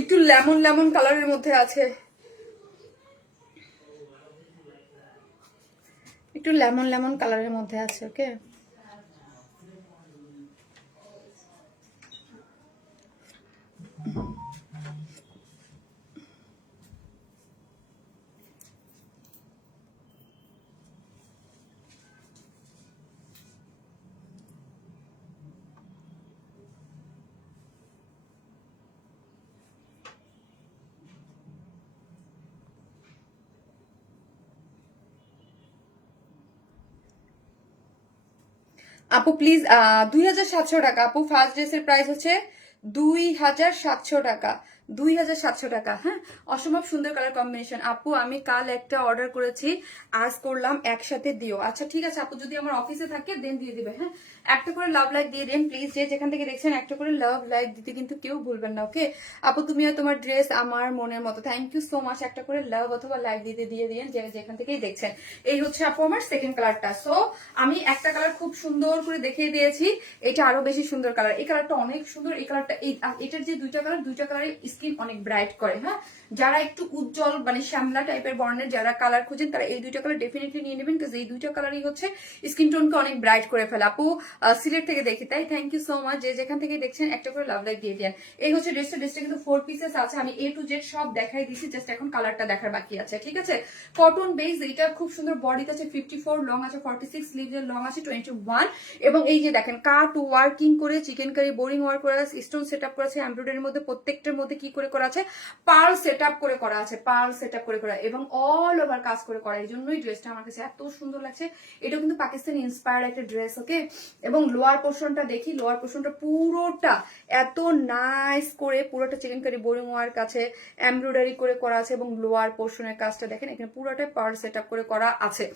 একটু লেমন লেমন কালারের মধ্যে আছে, একটু লেমন লেমন কালারের মধ্যে আছে। ওকে, আপু প্লিজ 2700 টাকা আপু। ফার্স্ট ড্রেসের প্রাইস হচ্ছে 2700 টাকা, 2700 টাকা। হ্যাঁ, অসম্ভব সুন্দর কালার কম্বিনেশন। আপু আমি কাল একটা অর্ডার করেছি, আজ করলাম একসাথে দিও। আচ্ছা ঠিক আছে আপু, যদি আমার অফিসে থাকে দেন দিয়ে দিবে। হ্যাঁ, একটা করে লাভ লাইক দিয়ে দেন প্লিজ, যে যেখান থেকে দেখছেন একটা করে লাভ লাইক দিতে কিন্তু কেউ ভুলবেন না। ওকে আপু, তুমি আর তোমার ড্রেস আমার মনের মতো। Thank you so much. একটা করে লাভ অথবা লাইক দিতে দিয়ে দিন যে যেখান থেকেই দেখছেন। এই হচ্ছে আপু আমার সেকেন্ড কালারটা। সো আমি একটা কালার খুব সুন্দর করে দেখিয়ে দিয়েছি, এটা আরো বেশি সুন্দর কালার। এই কালারটা অনেক সুন্দর। এই কালারটা এটার যে দুইটা কালার, দুইটা কালারের স্কিন অনেক ব্রাইট করে। হ্যাঁ, যারা একটু উজ্জ্বল মানে শ্যামলা টাইপের বর্ণের যারা কালার খুঁজেন তারা এই দুইটা কালার ডেফিনেটলি নিয়ে নেবেন, কারণ এই দুইটা কালারই হচ্ছে স্কিন টোনকে অনেক ব্রাইট করে ফেলে। আপু সিলেট থেকে দেখি, তাই থ্যাংক ইউ সো মাচ। যে যেখান থেকে দেখছেন একটা করে লাভ লাইক দিয়ে দেন। এই হচ্ছে ড্রেসটা। ড্রেসটা কিন্তু 4 পিসেস আছে, আমি A to Z সব দেখাই দিচ্ছি, জাস্ট এখন কালারটা দেখার বাকি আছে। ঠিক আছে, কটন বেস, এটা খুব সুন্দর। বডিতে আছে 54, লং আছে 46, স্লিভের লং আছে 21। এবং এই যে দেখেন কাট ওয়ার্কিং করে চিকেন কারি বোরিং ওয়ার্ক করা আছে, স্টোন সেট আপ করা আছে, এমব্রয়ডারির মধ্যে প্রত্যেকটার মধ্যে কি করে করা আছে, পার্ল সেট আপ করে করা আছে, পার্ল সেট আপ করে করা এবং অল ওভার কাজ করে করা। এই জন্যই ড্রেসটা আমার কাছে এত সুন্দর লাগছে। এটা কিন্তু পাকিস্তানি ইন্সপায়ার্ড একটা ড্রেস। ওকে, এবং লোয়ার পোর্শনটা দেখি, লোয়ার পোর্শনটা পুরোটা এত নাইস করে, পুরোটা চিকেন কারি বোরিং ওয়ার্ক আছে, এমব্রয়ডারি করে করা আছে এবং লোয়ার পোর্শনের কাজটা দেখেন, এখানে পুরোটাই পার্ল সেট আপ করে করা আছে।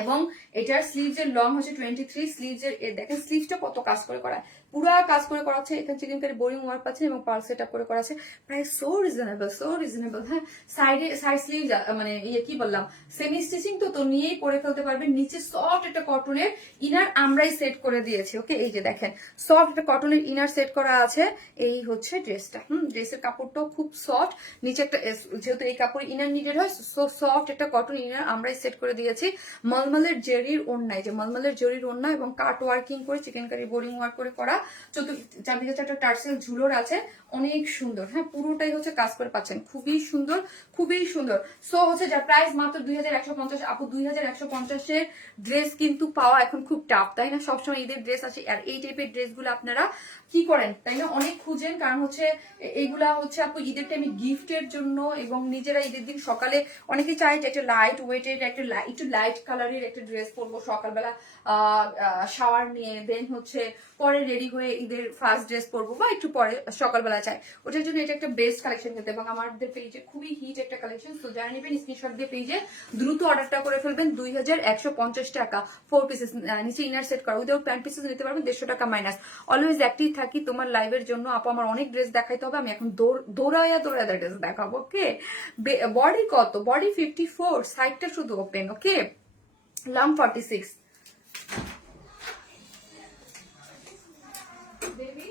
এবং এটার স্লিভস এর লং হচ্ছে 23, স্লিভস এর দেখেন স্লিভসটা কত কাজ করে করা, পুরা কাজ করে করা আছে। এখানে চিকেন কারি বোরিং ওয়ার্ক পাচ্ছেন এবং পার্ল সেট আপ করে করা আছে। Price so reasonable, so reasonable. হ্যাঁ, সাইড স্লিভ মানে ইয়ে কি বললাম, সেমি স্টিচিং তো নিয়েই পরে ফেলতে পারবেন। নিচে সফট একটা কটনের ইনার আমরাই সেট করে দিয়েছি। ওকে, এই যে দেখেন সফট একটা কটনের ইনার সেট করা আছে। এই হচ্ছে ড্রেসটা। ড্রেসের কাপড়টাও খুব সফট, নিচে একটা যেহেতু এই কাপড় ইনার নিডেড হয়, সো সফট একটা কটন ইনার আমরাই সেট করে দিয়েছি। মলমলের জেরির ওড়না, যে মলমলের জেরির ওড়না এবং কাট ওয়ার্কিং করে চিকেন কারি বোরিং ওয়ার্ক করে করা, চারদিকে একটা টার্সেল ঝুলোর আছে, অনেক সুন্দর। হ্যাঁ, পুরোটাই হচ্ছে কাজ করে পাচ্ছেন, খুবই সুন্দর, খুবই সুন্দর। সো হচ্ছে যার প্রাইস মাত্র 2150। আপু 2150-এর ড্রেস কিন্তু পাওয়া এখন খুব টাফ, তাই না? সবসময় ঈদের ড্রেস আসে, আর এই টাইপের ড্রেসগুলো আপনারা কি করেন তাই না, অনেক খুঁজেন, কারণ হচ্ছে এইগুলা হচ্ছে আপু ঈদের টাইমে গিফটের জন্য এবং নিজেরা ঈদের দিন সকালে অনেকে চায় যে একটা লাইট ওয়েটের একটু লাইট কালারের একটা ড্রেস পরবো সকালবেলা, শাওয়ার নিয়ে দেন হচ্ছে পরে রেডি হয়ে ঈদের ফার্স্ট ড্রেস পরবো বা একটু পরে সকালবেলা চাই, ওটার জন্য এটা একটা বেস্ট কালেকশন কিন্তু। এবং আমাদের পেজে খুবই হিট একটা কালেকশন। তো যারা নেবেন স্ক্রিনশট দিয়ে পেজে দ্রুত অর্ডারটা করে ফেলবেন। 2150 টাকা 4 পিসেস, নিচে ইনার সেট করা, উইদাউট প্যান্ট পিসেস নিতে পারবেন 150 টাকা মাইনাস। অলওয়েজ অ্যাক্টিভ থাকি তোমার লাইভের জন্য। আপু আমার অনেক ড্রেস দেখাইতে হবে, আমি এখন দৌড়াইয়া ড্রেস দেখাবো। ওকে, বডি কত, বডি 54, সাইডটা শুধু ওপেন। ওকে, লং 46। বেবি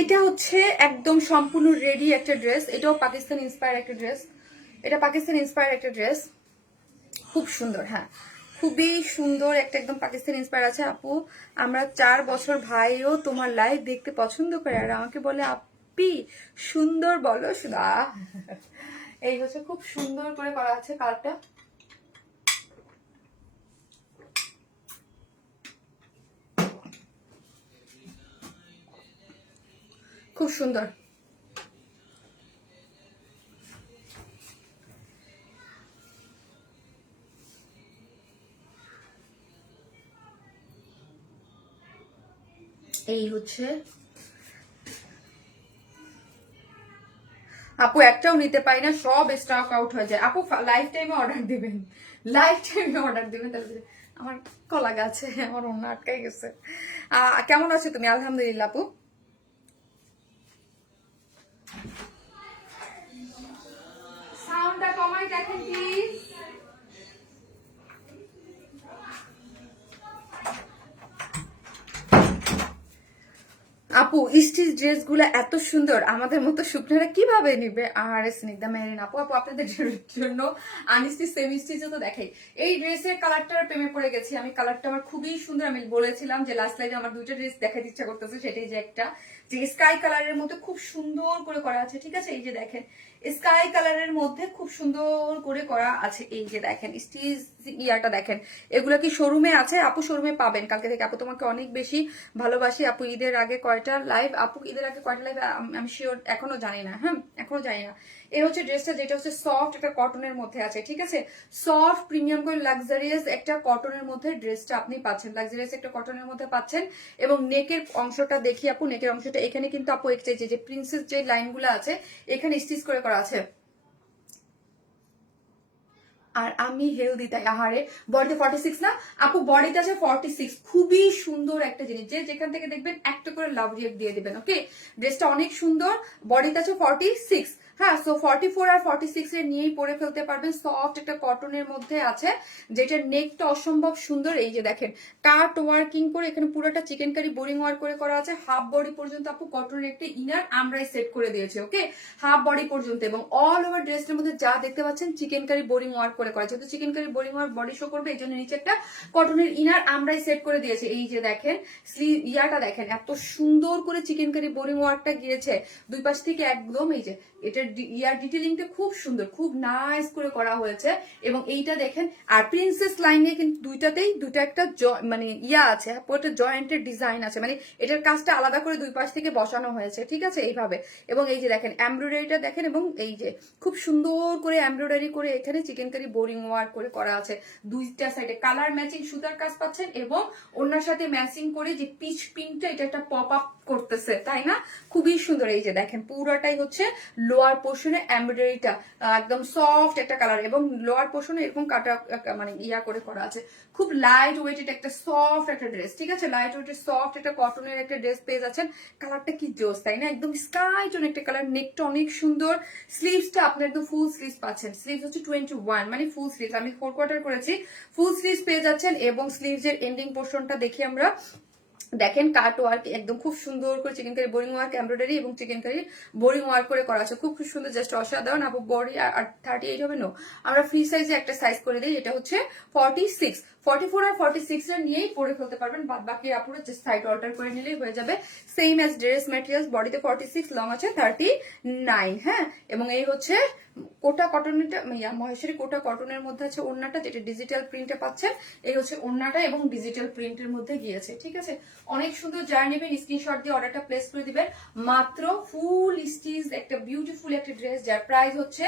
এটা হচ্ছে একদম সম্পূর্ণ রেডি একটা ড্রেস, এটাও পাকিস্তান ইন্সপায়ার একটা ড্রেস, এটা পাকিস্তান ইন্সপায়ার একটা ড্রেস, খুব সুন্দর। হ্যাঁ, খুবই সুন্দর একটা একদম পাকিস্তান ইন্সপায়ার আছে। আপু আমরা 4 বছর, ভাইও তোমার লাইভ দেখতে পছন্দ করে আর আমাকে বলে আপি সুন্দর বলো সুদা। এই হচ্ছে খুব সুন্দর করে করা আছে কালারটা, খুব সুন্দর। এই হচ্ছে আপু, একটাও নিতে পারি না, সব স্টক আউট হয়ে যায়। আপু লাইফ টাইমে অর্ডার দিবেন, লাইফ টাইমে অর্ডার দিবেন, তাহলে আমার কলা গাছে আমার অন্য আটকাই গেছে। কেমন আছো তুমি? আলহামদুলিল্লাহ আপু। সাউন্ডটা কমাই দেখেন প্লিজ। আপু স্টিচ ড্রেসগুলো এত সুন্দর, আমাদের মতো শুকনারা কিভাবে নিবে? আর স্নিগ্ধা মেরিন আপু, আপু আপনাদের জন্য আনস্টিচ সেমি স্টিচও তো দেখাই। এই ড্রেসের কালারটার প্রেমে পড়ে গেছি আমি, কালারটা আমার খুবই সুন্দর। আমি বলেছিলাম যে লাস্ট লাইভে আমার 2টা ড্রেস দেখাতে ইচ্ছা করতেছে, সেটাই যে একটা যে স্কাই কালারের মধ্যে খুব সুন্দর করে করা আছে, ঠিক আছে? এই যে দেখেন স্কাই কালারের মধ্যে খুব সুন্দর করে করা আছে, এই যে দেখেন স্টিচ ইয়াটা দেখেন। এগুলো কি শোরুমে আছে? আপু শোরুমে পাবেন কালকে থেকে। আপু তোমাকে অনেক বেশি ভালোবাসি আপু। ঈদের আগে কয়টা লাইভ আপু? ঈদের আগে কয়টা লাইভ আমি শিওর এখনো জানি না, হ্যাঁ এখনো জানি না। এই হচ্ছে ড্রেসটা, যেটা হচ্ছে সফট একটা কটনের মধ্যে আছে, ঠিক আছে? সফট প্রিমিয়াম করে লাক্সারিয়াস একটা কটনের মধ্যে ড্রেসটা আপনি পাচ্ছেন, লাক্সারিয়াস একটা কটনের মধ্যে পাচ্ছেন। এবং নেকের অংশটা দেখি আপু, নেকের অংশটা এখানে কিন্তু আপু একটা যে প্রিন্সেস যে লাইনগুলো আছে এখানে স্টিচ করে করা আছে। আর আমি হেলদি তাই আহারে। বডিতে 46 না আপু? বডিতে আছে 46। খুবই সুন্দর একটা জিনিস, যে যেখান থেকে দেখবেন একটা করে লাভ রিয়েক্ট দিয়ে দিবেন, ওকে? ড্রেসটা অনেক সুন্দর, বডিতে আছে 46। হ্যাঁ, সো 44 আর 46 এর নিয়েই পরে ফেলতে পারবেন। সফট একটা কটনের মধ্যে আছে, যেটার নেকটা অসম্ভব সুন্দর। এই যে দেখেন কাট ওয়ার্কিং করে এখানে পুরোটা চিকেন কারি বোরিং ওয়ার্ক করে করা আছে। হাফ বডি পর্যন্ত আপু কটনের একটা ইনার আমরাই সেট করে দিয়েছে, ওকে? হাফ বডি পর্যন্ত, এবং অল ওভার ড্রেসের মধ্যে যা দেখতে পাচ্ছেন চিকেন কারি বোরিং ওয়ার্ক করে করা। যেহেতু chikankari boring work body show করবে, এই জন্য নিচে একটা কটনের ইনার আমরাই সেট করে দিয়েছে। এই যে দেখেন স্লিভ ইয়াটা দেখেন, এত সুন্দর করে চিকেন কারি বোরিং ওয়ার্কটা গিয়েছে দুই পাশ থেকে একদম। এই যে এটার ইয়ার ডিটেলিংটা খুব সুন্দর, খুব নাইস করে করা হয়েছে। এবং এইটা দেখেন, আর প্রিন্সেস লাইনে কিন্তু দুইটাতেই দুইটা একটা মানে ইয়া আছে, পুরোটা জয়েন্টের ডিজাইন আছে, মানে এটার কাজটা আলাদা করে দুই পাশ থেকে বসানো হয়েছে, ঠিক আছে? এইভাবে। এবং এই যে দেখেন এমব্রয়ডারিটা দেখেন, এবং এই যে খুব সুন্দর করে এমব্রয়ডারি করে এখানে চিকেন কারি বোরিং ওয়ার্ক করে করা আছে। দুইটা সাইডে কালার ম্যাচিং সুতার কাজ পাচ্ছেন, এবং ওনার সাথে ম্যাচিং করে যে পিচ পিনটা এটা একটা পপ আপ করতেছে, তাই না? খুবই সুন্দর। এই যে দেখেন পুরোটাই হচ্ছে লোয়ার পোর্শনে এমব্রয়ডারিটা একদম সফট একটা কালার, এবং লোয়ার পোর্শনে এরকম কাটা মানে ইয়া করে করা আছে। খুব লাইট ওয়েটেড একটা সফট একটা ড্রেস, ঠিক আছে? লাইট ওয়েটেড সফট একটা কটনের একটা ড্রেস পেয়ে যাচ্ছেন। কালারটা কি জোস, তাই না? একদম স্কাই টোন একটা কালার, নেকটা অনেক সুন্দর। স্লিভসটা আপনি একদম ফুল স্লিভস পাচ্ছেন, স্লিভস হচ্ছে 21 মানে ফুল স্লিভস, আমি 4 কোয়ার্টার করেছি, ফুল স্লিভস পেয়ে যাচ্ছেন। এবং স্লিভস এর এন্ডিং পোর্শনটা দেখি আমরা, দেখেন কাট ওয়ার্ক একদম খুব সুন্দর করে chikankari boring work embroidery এবং চিকেন কারি বোরিং ওয়ার্ক করে করা আছে, খুব খুব সুন্দর, জাস্ট অসাধারণ। আপু বডি আর 38 হবে নো, আমরা ফ্রি সাইজে একটা সাইজ করে দিই, এটা হচ্ছে 46। 44 আর 46 এর নিয়েই পরে ফেলতে পারবেন, বাদ বাকি আপুরা জাস্ট সাইড অল্টার করে নিলেই হয়ে যাবে। সেম অ্যাজ ড্রেস ম্যাটেরিয়ালস, বডিতে 46, লং আছে 39। হ্যাঁ, এবং এই হচ্ছে কোটা কটনটা, মহেশ্বরী কোটা কটনের মধ্যে আছে ওড়নাটা, যেটা ডিজিটাল প্রিন্টে পাচ্ছেন। এই হচ্ছে ওড়নাটা, এবং ডিজিটাল প্রিন্টের মধ্যে গিয়েছে, ঠিক আছে? অনেক সুন্দর। যারা নেবেন স্ক্রিনশট দিয়ে অর্ডারটা প্লেস করে দিবেন। মাত্র ফুল স্টিচ একটা বিউটিফুল একটা ড্রেস, যার প্রাইস হচ্ছে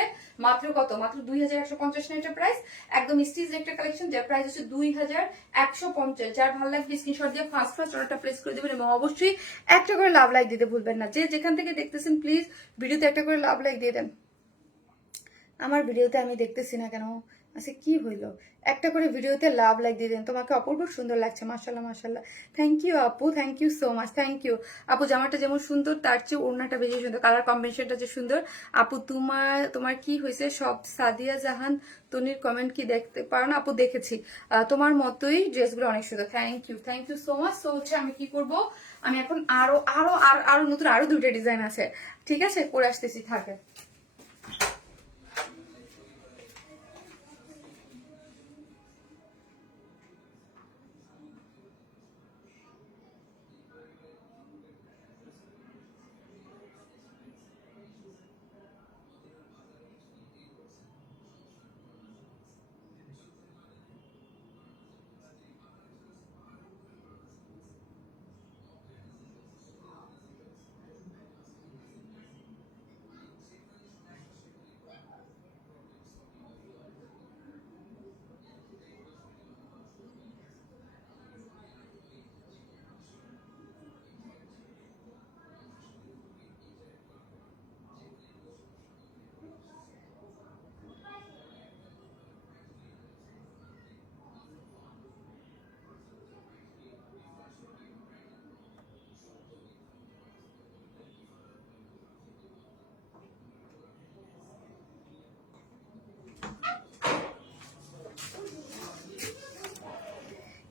মাত্র কত? মাত্র 2150 না এটা প্রাইস। একদম স্টিচ একটা কালেকশন, যার প্রাইস হচ্ছে 2150। যার ভালো লাগবে স্ক্রিনশট দিয়ে ফার্স্ট অর্ডারটা প্লেস করে দিবেন, এবং অবশ্যই একটা করে লাভ লাইক দিতে ভুলবেন না। যে যেখান থেকে দেখতেছেন প্লিজ ভিডিওতে একটা করে লাভ লাইক দিয়ে দেন। আমার ভিডিওতে আমি দেখতেছি না কেন, আচ্ছা কি হইলো, একটা করে ভিডিওতে লাভ লাইক দিয়ে দিন, তোমাকে অপূর্ব সুন্দর লাগছে, মাশাল্লাহ মাশাল্লাহ। থ্যাংক ইউ আপু, thank you so much, thank you আপু। জামাটা যেমন সুন্দর তার চেয়ে ওড়নাটা বেশি সুন্দর, কালার কম্বিনেশনটা যে সুন্দর। আপু তোমার তোমার কি হয়েছে সব সাদিয়া জাহান তনির কমেন্ট কি দেখতে পারো না? আপু দেখেছি, তোমার মতোই ড্রেসগুলো অনেক সুন্দর। Thank you so much. So হচ্ছে আমি কি করব, আমি এখন আরো আরো আর আরো নতুন আরো দুটো ডিজাইন আছে, ঠিক আছে, করে আসতেছি, থাকে।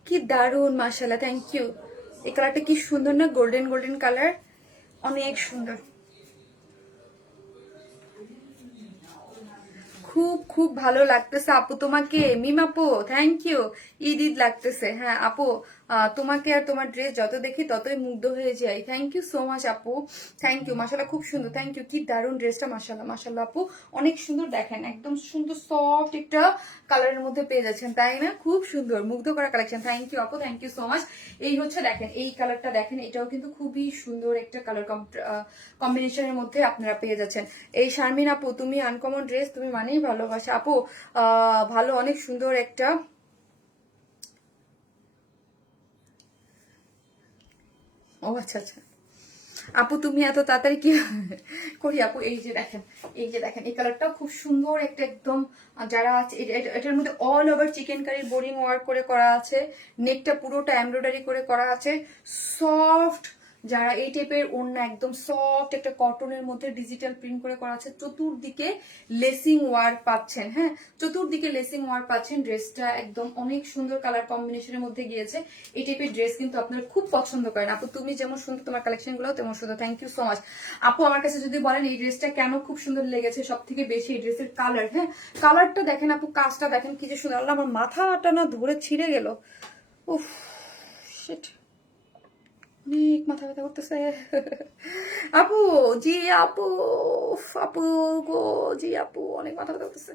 কি দারুন, মাশাআল্লাহ, থ্যাংক ইউ। এই কালারটা কি সুন্দর না, গোল্ডেন গোল্ডেন কালার, অনেক সুন্দর। খুব খুব ভালো লাগতেছে আপু তোমাকে, মিম আপু থ্যাংক ইউ। ঈদ ঈদ লাগতেছে, হ্যাঁ আপু। তোমাকে আর তোমার ড্রেস যত দেখি ততই মুগ্ধ হয়ে যাই। থ্যাংক ইউ সো মাচ আপু, থ্যাংক ইউ, মাশাল্লাহ খুব সুন্দর, থ্যাংক ইউ। কি দারুণ ড্রেসটা, মাশাল্লাহ মাশাল্লাহ আপু, অনেক সুন্দর। দেখেন একদম সুন্দর সফট একটা কালারের মধ্যে পেয়ে যাচ্ছেন, তাই না? খুব সুন্দর মুগ্ধ করা কালেকশন। থ্যাংক ইউ আপু, থ্যাংক ইউ সো মাচ। এই হচ্ছে দেখেন এই কালারটা, দেখেন এটাও কিন্তু খুবই সুন্দর একটা কালার কম্বিনেশনের মধ্যে আপনারা পেয়ে যাচ্ছেন। এই শারমিন আপু, তুমি আনকমন ড্রেস তুমি মানেই ভালোবাসা আপু। ভালো, অনেক সুন্দর একটা, ও আচ্ছা আচ্ছা। আপু তুমি এত তাড়াতাড়ি কি করি আপু? এই যে দেখেন, এই যে দেখেন এই কালারটাও খুব সুন্দর একটা, একদম যারা আছে এটার মধ্যে অল ওভার চিকেন কারির বোরিং ওয়ার্ক করে করা আছে, নেকটা পুরোটা এমব্রয়ডারি করে করা আছে, সফট। যারা এই টাইপের ওড়না, একদম সফট একটা কটনের মধ্যে ডিজিটাল প্রিন্ট করে করা আছে, চতুর্দিকে লেসিং ওয়ার্ক পাচ্ছেন, হ্যাঁ চতুর্দিকে লেসিং ওয়ার্ক পাচ্ছেন। ড্রেসটা একদম অনেক সুন্দর কালার কম্বিনেশনের মধ্যে গিয়েছে। এই টাইপের ড্রেস কিন্তু আপনারা খুব পছন্দ করেন আপু, তুমি যেমন সুন্দর তোমার কালেকশন গুলো তেমন সুন্দর। থ্যাংক ইউ সো মাচ আপু। আমার কাছে যদি বলেন এই ড্রেসটা কেন খুব সুন্দর লেগেছে, সব থেকে বেশি এই ড্রেসের কালার, হ্যাঁ কালারটা দেখেন আপু, কাজটা দেখেন কি যে সুন্দর। আল্লাহ, আমার মাথাটা না ধরে ছিঁড়ে গেল, উফ শিট, অনেক মাথা ব্যথা করতেছে আপু। জি আপু, উফ, আপু গো, জি আপু, অনেক মাথা ব্যথা করতেছে।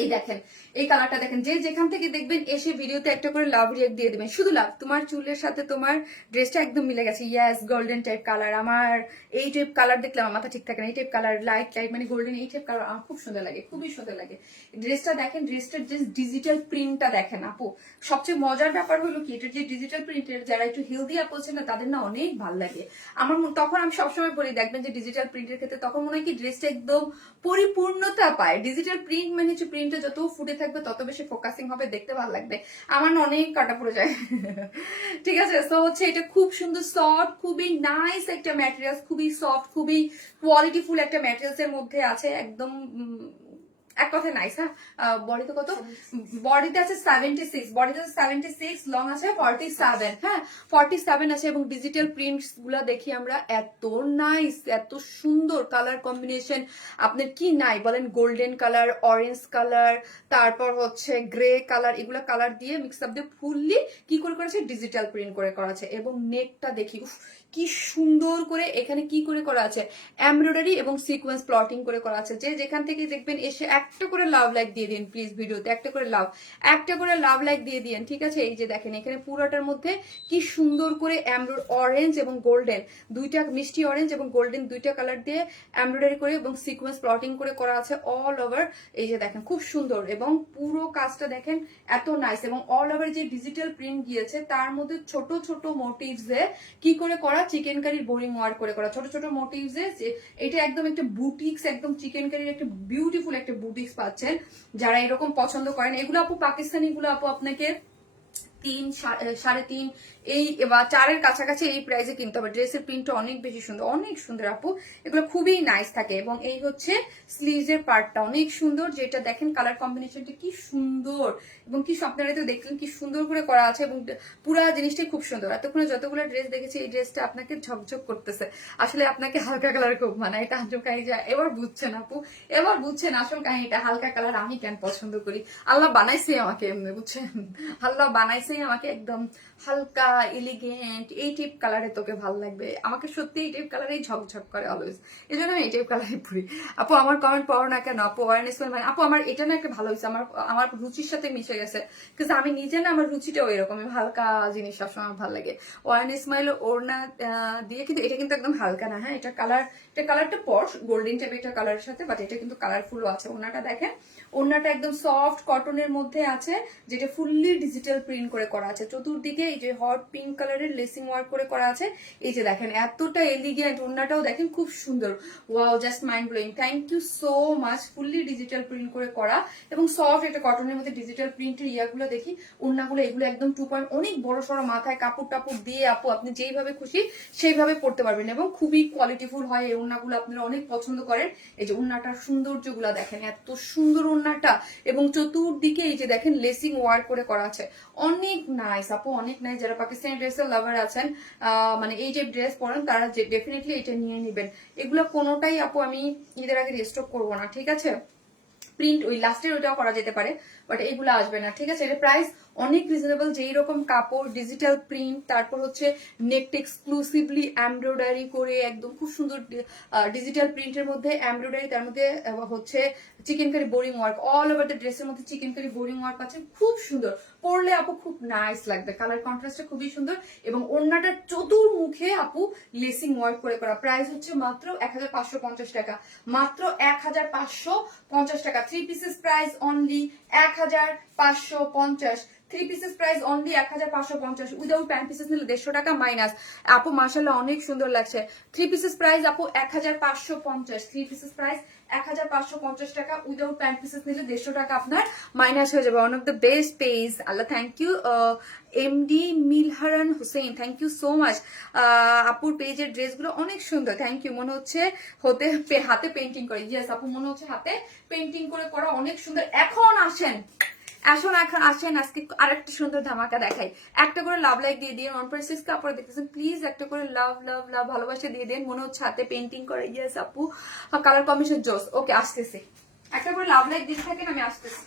এই দেখেন এই কালারটা দেখেন, যে যেখান থেকে দেখবেন এসে ভিডিওতে একটা করে লাভ রিয়েক্ট দিয়ে দেবেন, শুধু লাভ। তোমার চুলের সাথে তোমার ড্রেসটা একদম মিলে গেছে, ইয়াস গোল্ডেন টাইপ কালার। আমার এই টাইপ কালার দেখলে আমার মাথা ঠিক থাকে না, এই টাইপ কালার লাইট লাইট মানে গোল্ডেন, এই টাইপ কালার আমার খুব সুন্দর লাগে, খুবই সুন্দর লাগে। ড্রেসটা দেখেন, ড্রেসটার যে ডিজিটাল প্রিন্টটা দেখেন আপু, সবচেয়ে মজার ব্যাপার হলো কি, এটা যে ডিজিটাল প্রিন্টের যারা একটু হেলদি আপু আছে না, তাদের না অনেক ভালো লাগে। আমার তখন আমি সবসময় বলি, দেখবেন যে ডিজিটাল প্রিন্টের ক্ষেত্রে তখন মনে হয় কি ড্রেসটা একদম পরিপূর্ণতা পায়। ডিজিটাল প্রিন্ট মানে হচ্ছে প্রিন্টটা যত ফুটে থাকবে তত বেশি ফোকাসিং হবে, দেখতে ভালো লাগবে। আমার না অনেক কাটা পড়ে যায় ঠিক আছে। সো হচ্ছে এটা খুব সুন্দর সফট, খুবই নাইস একটা ম্যাটেরিয়ালস, খুবই সফট, খুবই কোয়ালিটিফুল একটা ম্যাটেরিয়ালস এর মধ্যে আছে, একদম এক কথায় নাইস। হ্যাঁ বডিতে কত, বডিতে আছে 76, বডিতে আছে 76, লং আছে 47, হ্যাঁ 47 আছে। এবং ডিজিটাল প্রিন্টস গুলা দেখি আমরা, এত নাইস, এত সুন্দর কালার কম্বিনেশন। আপনার কি নাই বলেন, গোল্ডেন কালার, অরেঞ্জ কালার, তারপর হচ্ছে গ্রে কালার, এগুলা কালার দিয়ে মিক্স আপ দিয়ে ফুললি কি করে করা আছে, ডিজিটাল প্রিন্ট করে করা আছে। এবং নেকটা দেখি, উফ কি সুন্দর করে এখানে কি করে করা আছে, এমব্রয়ডারি এবং সিকোয়েন্স প্লটিং করে করা আছে। যে যেখান থেকে দেখবেন এসে একটা করে লাভ লাইক দিয়ে দিন প্লিজ, ভিডিওতে একটা করে লাভ লাইক দিয়ে দিন, ঠিক আছে। এই যে দেখেন এখানে পুরোটার মধ্যে কি সুন্দর করে অরেঞ্জ এবং গোল্ডেন দুইটা, মিষ্টি অরেঞ্জ এবং গোল্ডেন দুইটা কালার দিয়ে এমব্রয়ডারি করে এবং সিকোয়েন্স প্লটিং করে করা আছে অল ওভার। এই যে দেখেন খুব সুন্দর, এবং পুরো কাজটা দেখেন এত নাইস। এবং অল ওভার যে ডিজিটাল প্রিন্ট গিয়েছে তার মধ্যে ছোট ছোট মোটিভস কি করে করা, চিকেন কারির বোরিং ওয়ার্ক করে করা, ছোট ছোট মোটিভসে। এটা একদম একটা বুটিক্স, একদম চিকেন কারির একটা বিউটিফুল একটা বুটিক্স পাচ্ছেন যারা এরকম পছন্দ করেন। এগুলো আপু পাকিস্তানি গুলো আপু আপনাকে 3, 3.5 এই বা 4-এর কাছাকাছি এই প্রাইসে কিনতে হবে। ড্রেসের প্রিন্টটা অনেক বেশি সুন্দর, অনেক সুন্দর আপু, এগুলো খুবই নাইস থাকে। এবং এই হচ্ছে স্লিভস এর পার্টটা অনেক সুন্দর, যেটা দেখেন কালার কম্বিনেশনটা কি সুন্দর, এবং কি আপনারা তো দেখলেন কি সুন্দর করে করা আছে, এবং পুরা জিনিসটাই খুব সুন্দর। এতক্ষণে যতগুলো ড্রেস দেখেছি এই ড্রেসটা আপনাকে ঝকঝক করতেছে, আসলে আপনাকে হালকা কালার খুব মানায়। এটা আসল কাহিনী এবার বুঝছেন আপু, এবার বুঝছেন আসল কাহিনীটা। হালকা কালার আমি কেন পছন্দ করি, আল্লাহ বানাইছে আমাকে এমনি, বুঝছেন, আল্লাহ বানাইছে আমাকে একদম হালকা এলিগেন্ট এই টাইপ কালারে তোকে ভালো লাগবে। আমাকে সত্যি এই টাইপ কালারেই ঝকঝক করে অলওয়েজ, এই জন্য আমি এই টাইপ কালারে পরি। আপু আমার কমেন্ট পড়ো না কেন আপু, অ্যাওয়ারনেস মানে আপু আমার এটা না একটা ভালো হয়েছে, আমার আমার রুচির সাথে মিশে গেছে, কিন্তু আমি নিজে না আমার রুচিটাও এরকম, হালকা জিনিস সবসময় আমার ভালো লাগে। অ্যাওয়ারনেস স্মাইল ওড়না দিয়ে, কিন্তু এটা কিন্তু একদম হালকা না, হ্যাঁ এটা কালার, এটা কালারটা পশ গোল্ডেন টাইপ একটা কালারের সাথে, বাট এটা কিন্তু কালারফুলও আছে। ওড়নাটা দেখেন, ওড়নাটা একদম সফট কটনের মধ্যে আছে, যেটা ফুললি ডিজিটাল প্রিন্ট করে করা আছে। চতুর্দিকে এই যে হট পিঙ্ক কালারের লেসিং ওয়ার্ক করে করা আছে। এই যে দেখেন এতটা এলিগেন্ট, ওড়নাটাও দেখেন খুব সুন্দর, wow just mind blowing. Thank you so much. Fully digital print করে করা এবং সফট একটা কটনের মধ্যে ডিজিটাল প্রিন্টের ইয়াগুলো দেখি, ওড়নাগুলো এগুলো একদম 2 পয়েন্ট, অনেক বড় সড়ো, মাথায় কাপড় টাপড় দিয়ে আপু আপনি যেইভাবে খুশি সেইভাবে পড়তে পারবেন, এবং খুবই কোয়ালিটিফুল হয় এই ওড়নাগুলো, আপনারা অনেক পছন্দ করেন। এই যে ওড়নাটার সৌন্দর্যগুলো দেখেন, এত সুন্দর ওড়নাটা, এবং চতুর্দিকে এই যে দেখেন লেসিং ওয়ার্ক করে করা আছে, অনেক নাইস আপু, অনেক নাইস। যারা পাকিস্তানি ড্রেসের লাভার আছেন, মানে এই যে ড্রেস পরেন, তারা ডেফিনেটলি এটা নিয়ে নেবেন। এগুলো কোনোটাই আপু আমি ঈদের আগে রিস্টক করবো না, ঠিক আছে। প্রিন্ট ওই লাস্টের ওইটাও করা যেতে পারে, বাট এইগুলো আসবে না, ঠিক আছে। এর প্রাইস অনেক রিজনেবল, যেই রকম কাপড়, ডিজিটাল প্রিন্ট, তারপর হচ্ছে নেকটা এক্সক্লুসিভলি এমব্রয়ডারি করে একদম খুব সুন্দর ডিজিটাল প্রিন্টের মধ্যে এমব্রয়ডারি, তার মধ্যে হচ্ছে chikankari boring work, all over the ড্রেসের মধ্যে চিকেন কারি বোরিং ওয়ার্ক আছে, খুব সুন্দর। পরলে আপু খুব নাইস লাগবে, কালার কন্ট্রাস্টটা খুবই সুন্দর, এবং ওড়নাটার চতুর্মুখে আপু লেসিং ওয়ার্ক করে করা। প্রাইস হচ্ছে মাত্র 1550 টাকা, মাত্র 1550 টাকা। 3 pieces price only 1550, 3 pieces price only 1550, without pant pieces নিলে 150 টাকা মাইনাস। আপু মাশাআল্লাহ অনেক সুন্দর লাগছে। 3 পিসেস প্রাইস আপু 1550, 3 পিসেস প্রাইস 1550 টাকা, উইদাউট প্যান্ট পিসেস নিলে 150 টাকা আপনার মাইনাস হয়ে যাবে। One of the best page, আল্লাহ thank you. MD Milharan Hossain, thank you so much. আপুর পেজের ড্রেসগুলো অনেক সুন্দর, থ্যাংক ইউ। মনে হচ্ছে হাতে পেন্টিং করে, ইয়েস আপু মনে হচ্ছে হাতে পেন্টিং করে করা, অনেক সুন্দর। এখন আসেন আজকে আরেকটা সুন্দর ধামাকা দেখাই। একটা করে লাভ লাইক দিয়ে দিয়ে 1.6 কাপড় দেখতেছেন, প্লিজ একটা করে লাভ লাভ লাভ ভালোবাসা দিয়ে দেন। মনে হচ্ছে হাতে পেন্টিং করে, ইয়েস আপু, কালার কম্বিনেশন জোস। ওকে আসতেছে, একটা করে লাভ লাইক দিতে থাকেন, আমি আসতেছি।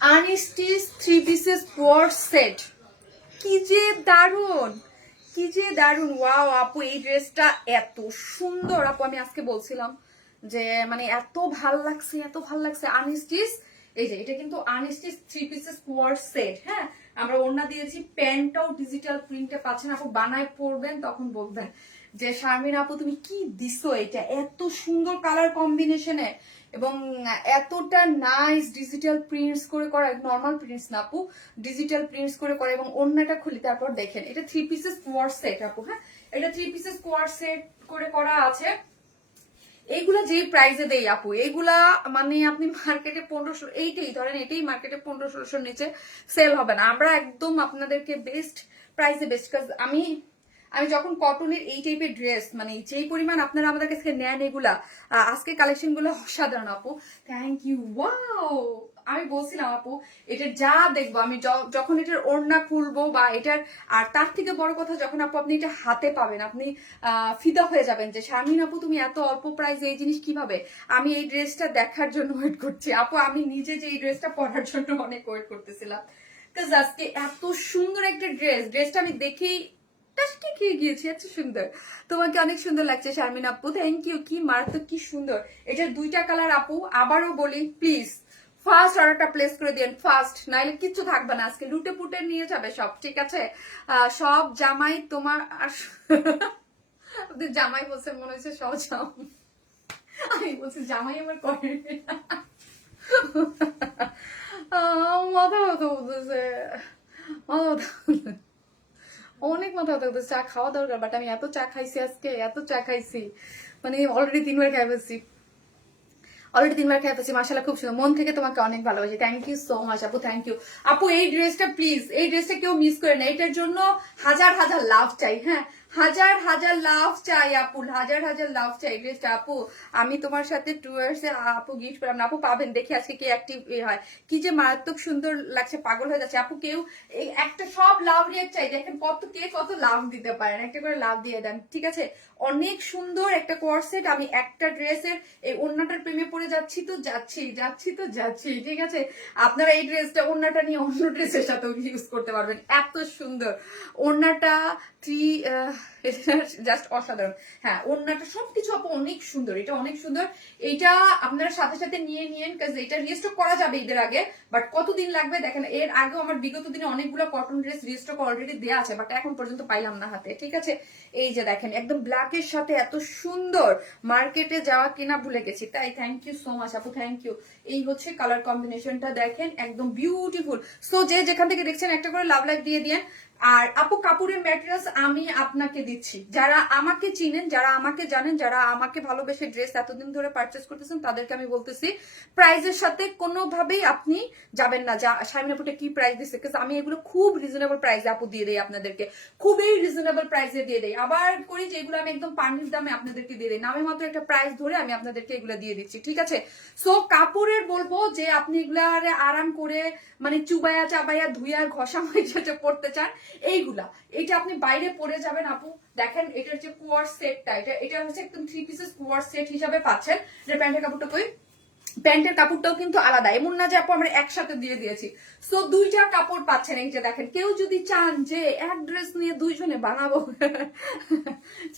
আনস্টিচ 3 পিসেস কোয়ার্ড সেট, কি যে দারুন, কি যে দারুন। ওয়াও আপু এই ড্রেসটা এত সুন্দর আপু, আমি আজকে বলছিলাম যে মানে এত ভাল লাগছে, এত ভাল লাগছে। আনস্টিচ, এই যে এটা কিন্তু আনস্টিচ 3 পিসেস কোয়ার্ড সেট, হ্যাঁ আমরা ওড়না দিয়েছি, প্যান্টটাও ডিজিটাল প্রিন্টে পাচ্ছেন আপু। বানায় পরবেন তখন বলবেন যে শারমিন আপু তুমি কি দিছো, এটা এত সুন্দর কালার কম্বিনেশনে, এবং এতটা নাইস ডিজিটাল প্রিন্টস করে করা, নর্মাল প্রিন্টস না আপু, ডিজিটাল প্রিন্টস করে করা। এবং ওড়নাটা খুলি, তারপর দেখেন এটা 3 পিসেস কোয়ার্ড সেট আপু, হ্যাঁ এটা 3 পিসেস কোয়ার্ড সেট করে করা আছে। এইগুলা যেই প্রাইসে দেই আপু, এইগুলা মানে আপনি মার্কেটে 1500, এইটাই ধরেন এটাই মার্কেটে 1500-1600 নিচে সেল হবে না। আমরা একদম আপনাদেরকে বেস্ট প্রাইসে বেস্ট, কাজ আমি আমি যখন কটনের এই টাইপের ড্রেস মানে যেই পরিমাণ আপনারা আমাদের কাছ থেকে নেন এগুলা, আজকে কালেকশন গুলো অসাধারণ আপু, থ্যাংক ইউ। ওয়াও, আমি বলছিলাম আপু এটা যা দেখবো আমি যখন এটার ওড়না খুলবো বা এটার, আর তার থেকে বড় কথা যখন আপু আপনি এটা হাতে পাবেন আপনি ফিদা হয়ে যাবেন যে শারমিন আপু তুমি এত অল্প প্রাইসে এই জিনিস কিভাবে। আমি এই ড্রেসটা দেখার জন্য ওয়েট করছি আপু, আমি নিজে যে এই ড্রেসটা পরার জন্য অনেক ওয়েট করতেছিলাম। আজকে এত সুন্দর একটা ড্রেসটা আমি দেখেই খেয়ে গিয়েছি, এত সুন্দর। তোমাকে অনেক সুন্দর লাগছে শারমিন আপু, থ্যাংক ইউ। কি মারাত্মক, কি সুন্দর। এটার দুইটা কালার আপু, আবারও বলি প্লিজ ফার্স্ট অর্ডারটা প্লেস করে দিন ফার্স্ট, নাইলে কিচ্ছু থাকবে না আজকে, লুটে পুটে নিয়ে যাবে সব, ঠিক আছে? সব জামাই তোমার জামাই বলছে মনে হচ্ছে সব জামাই, আমি বলছি জামাই আমার করে মাথা ব্যথা বলতেছে, অনেক মাথা ব্যথা করতেছে। চা খাওয়া দরকার, বাট আমি এত চা খাইছি আজকে, এত চা খাইছি মানে অলরেডি 3 বার খাই ফেলছি, মাশাআল্লাহ খুব সুন্দর। মন থেকে তোমাকে অনেক ভালোবাসি, থ্যাংক ইউ সো মাচ আপু, থ্যাংক ইউ আপু। এই ড্রেসটা প্লিজ, এই ড্রেসটা কেউ মিস করে না, এটার জন্য হাজার হাজার লাভ চাই, হ্যাঁ হাজার হাজার লাভ চাই আপু, হাজার হাজার লাভ চাই ড্রেসটা আপু। আমি তোমার সাথে টুয়ার্স এ আপু গিফট করলাম না আপু, পাবেন দেখে আজকে কি অ্যাক্টিভ হয়, কি যে মারাত্মক সুন্দর লাগছে, পাগল হয়ে যাচ্ছে আপু। কেউ একটা সব লাভ রিয়েক্ট চাই, দেখেন কত লাভ দিতে পারেন, একটা করে লাভ দিয়ে দেন, ঠিক আছে? অনেক সুন্দর একটা কোর্সেট। আমি একটা ড্রেসের এই ওড়নাটার প্রেমে পড়ে যাচ্ছি তো যাচ্ছি, ঠিক আছে? আপনারা এই ড্রেসটা ওড়নাটা নিয়ে অন্য ড্রেসের সাথে ইউজ করতে পারবেন, এত সুন্দর ওড়নাটা। জাস্ট অসাধারণ। হ্যাঁ ওড়নাটা সবকিছু আপু অনেক সুন্দর, এটা অনেক সুন্দর। এইটা আপনারা সাথে সাথে নিয়ে নিয়েন, কারণ এটা রিস্টক করা যাবে ঈদের আগে, বাট কতদিন লাগবে দেখেন। এর আগেও আমার বিগত দিনে অনেকগুলো কটন ড্রেস রিস্টক অলরেডি দেওয়া আছে, বাট এখন পর্যন্ত পাইলাম না হাতে, ঠিক আছে? এই যে দেখেন একদম ব্ল্যাকের সাথে এত সুন্দর, মার্কেটে যাওয়া কিনা ভুলে গেছি, তাই থ্যাংক ইউ সো মাচ আপু, থ্যাংক ইউ। এই হচ্ছে কালার কম্বিনেশনটা, দেখেন একদম বিউটিফুল। সো যে যেখান থেকে দেখছেন একটা করে লাভ লাইক দিয়ে দিয়েন। আর আপু কাপড়ের ম্যাটেরিয়ালস আমি আপনাকে দিচ্ছি, যারা আমাকে চিনেন, যারা আমাকে জানেন, যারা আমাকে ভালোবেসে ড্রেস এতদিন ধরে পারচেস করতেছেন, তাদেরকে আমি বলতেছি প্রাইজের সাথে কোনোভাবেই আপনি যাবেন না, যা শারমিন আপুটা কি প্রাইস দিচ্ছে, আমি এগুলো খুব রিজনেবল প্রাইসে আপু দিয়ে দেই আপনাদেরকে, খুবই রিজনেবল প্রাইসে দিয়ে দেই। আবার করি যে এগুলো আমি একদম পানির দামে আপনাদেরকে দিয়ে দিই, নামে মাত্র একটা প্রাইস ধরে আমি আপনাদেরকে এগুলো দিয়ে দিচ্ছি, ঠিক আছে? সো কাপড়ের বলবো যে আপনি এগুলা আরাম করে মানে চুবাইয়া চাবাইয়া ধুইয়া ঘষা মজা পড়তে চান, এইগুলা এটা আপনি বাইরে পরে যাবেন আপু। দেখেন এটার যে কোয়ার সেটটা, এটা হচ্ছে একদম 3 পিসেস কোয়ার সেট হিসাবে পাচ্ছেন। যে প্যান্টের কাপড়টা কই, প্যান্টের কাপড়টাও কিন্তু আলাদা, এমন না যে আপু আমরা একসাথে দিয়ে দিয়েছি। সো দুইটা কাপড় পাচ্ছেন। এই যে দেখেন, কেউ যদি চান যে এক ড্রেস নিয়ে দুইজনে বানাবো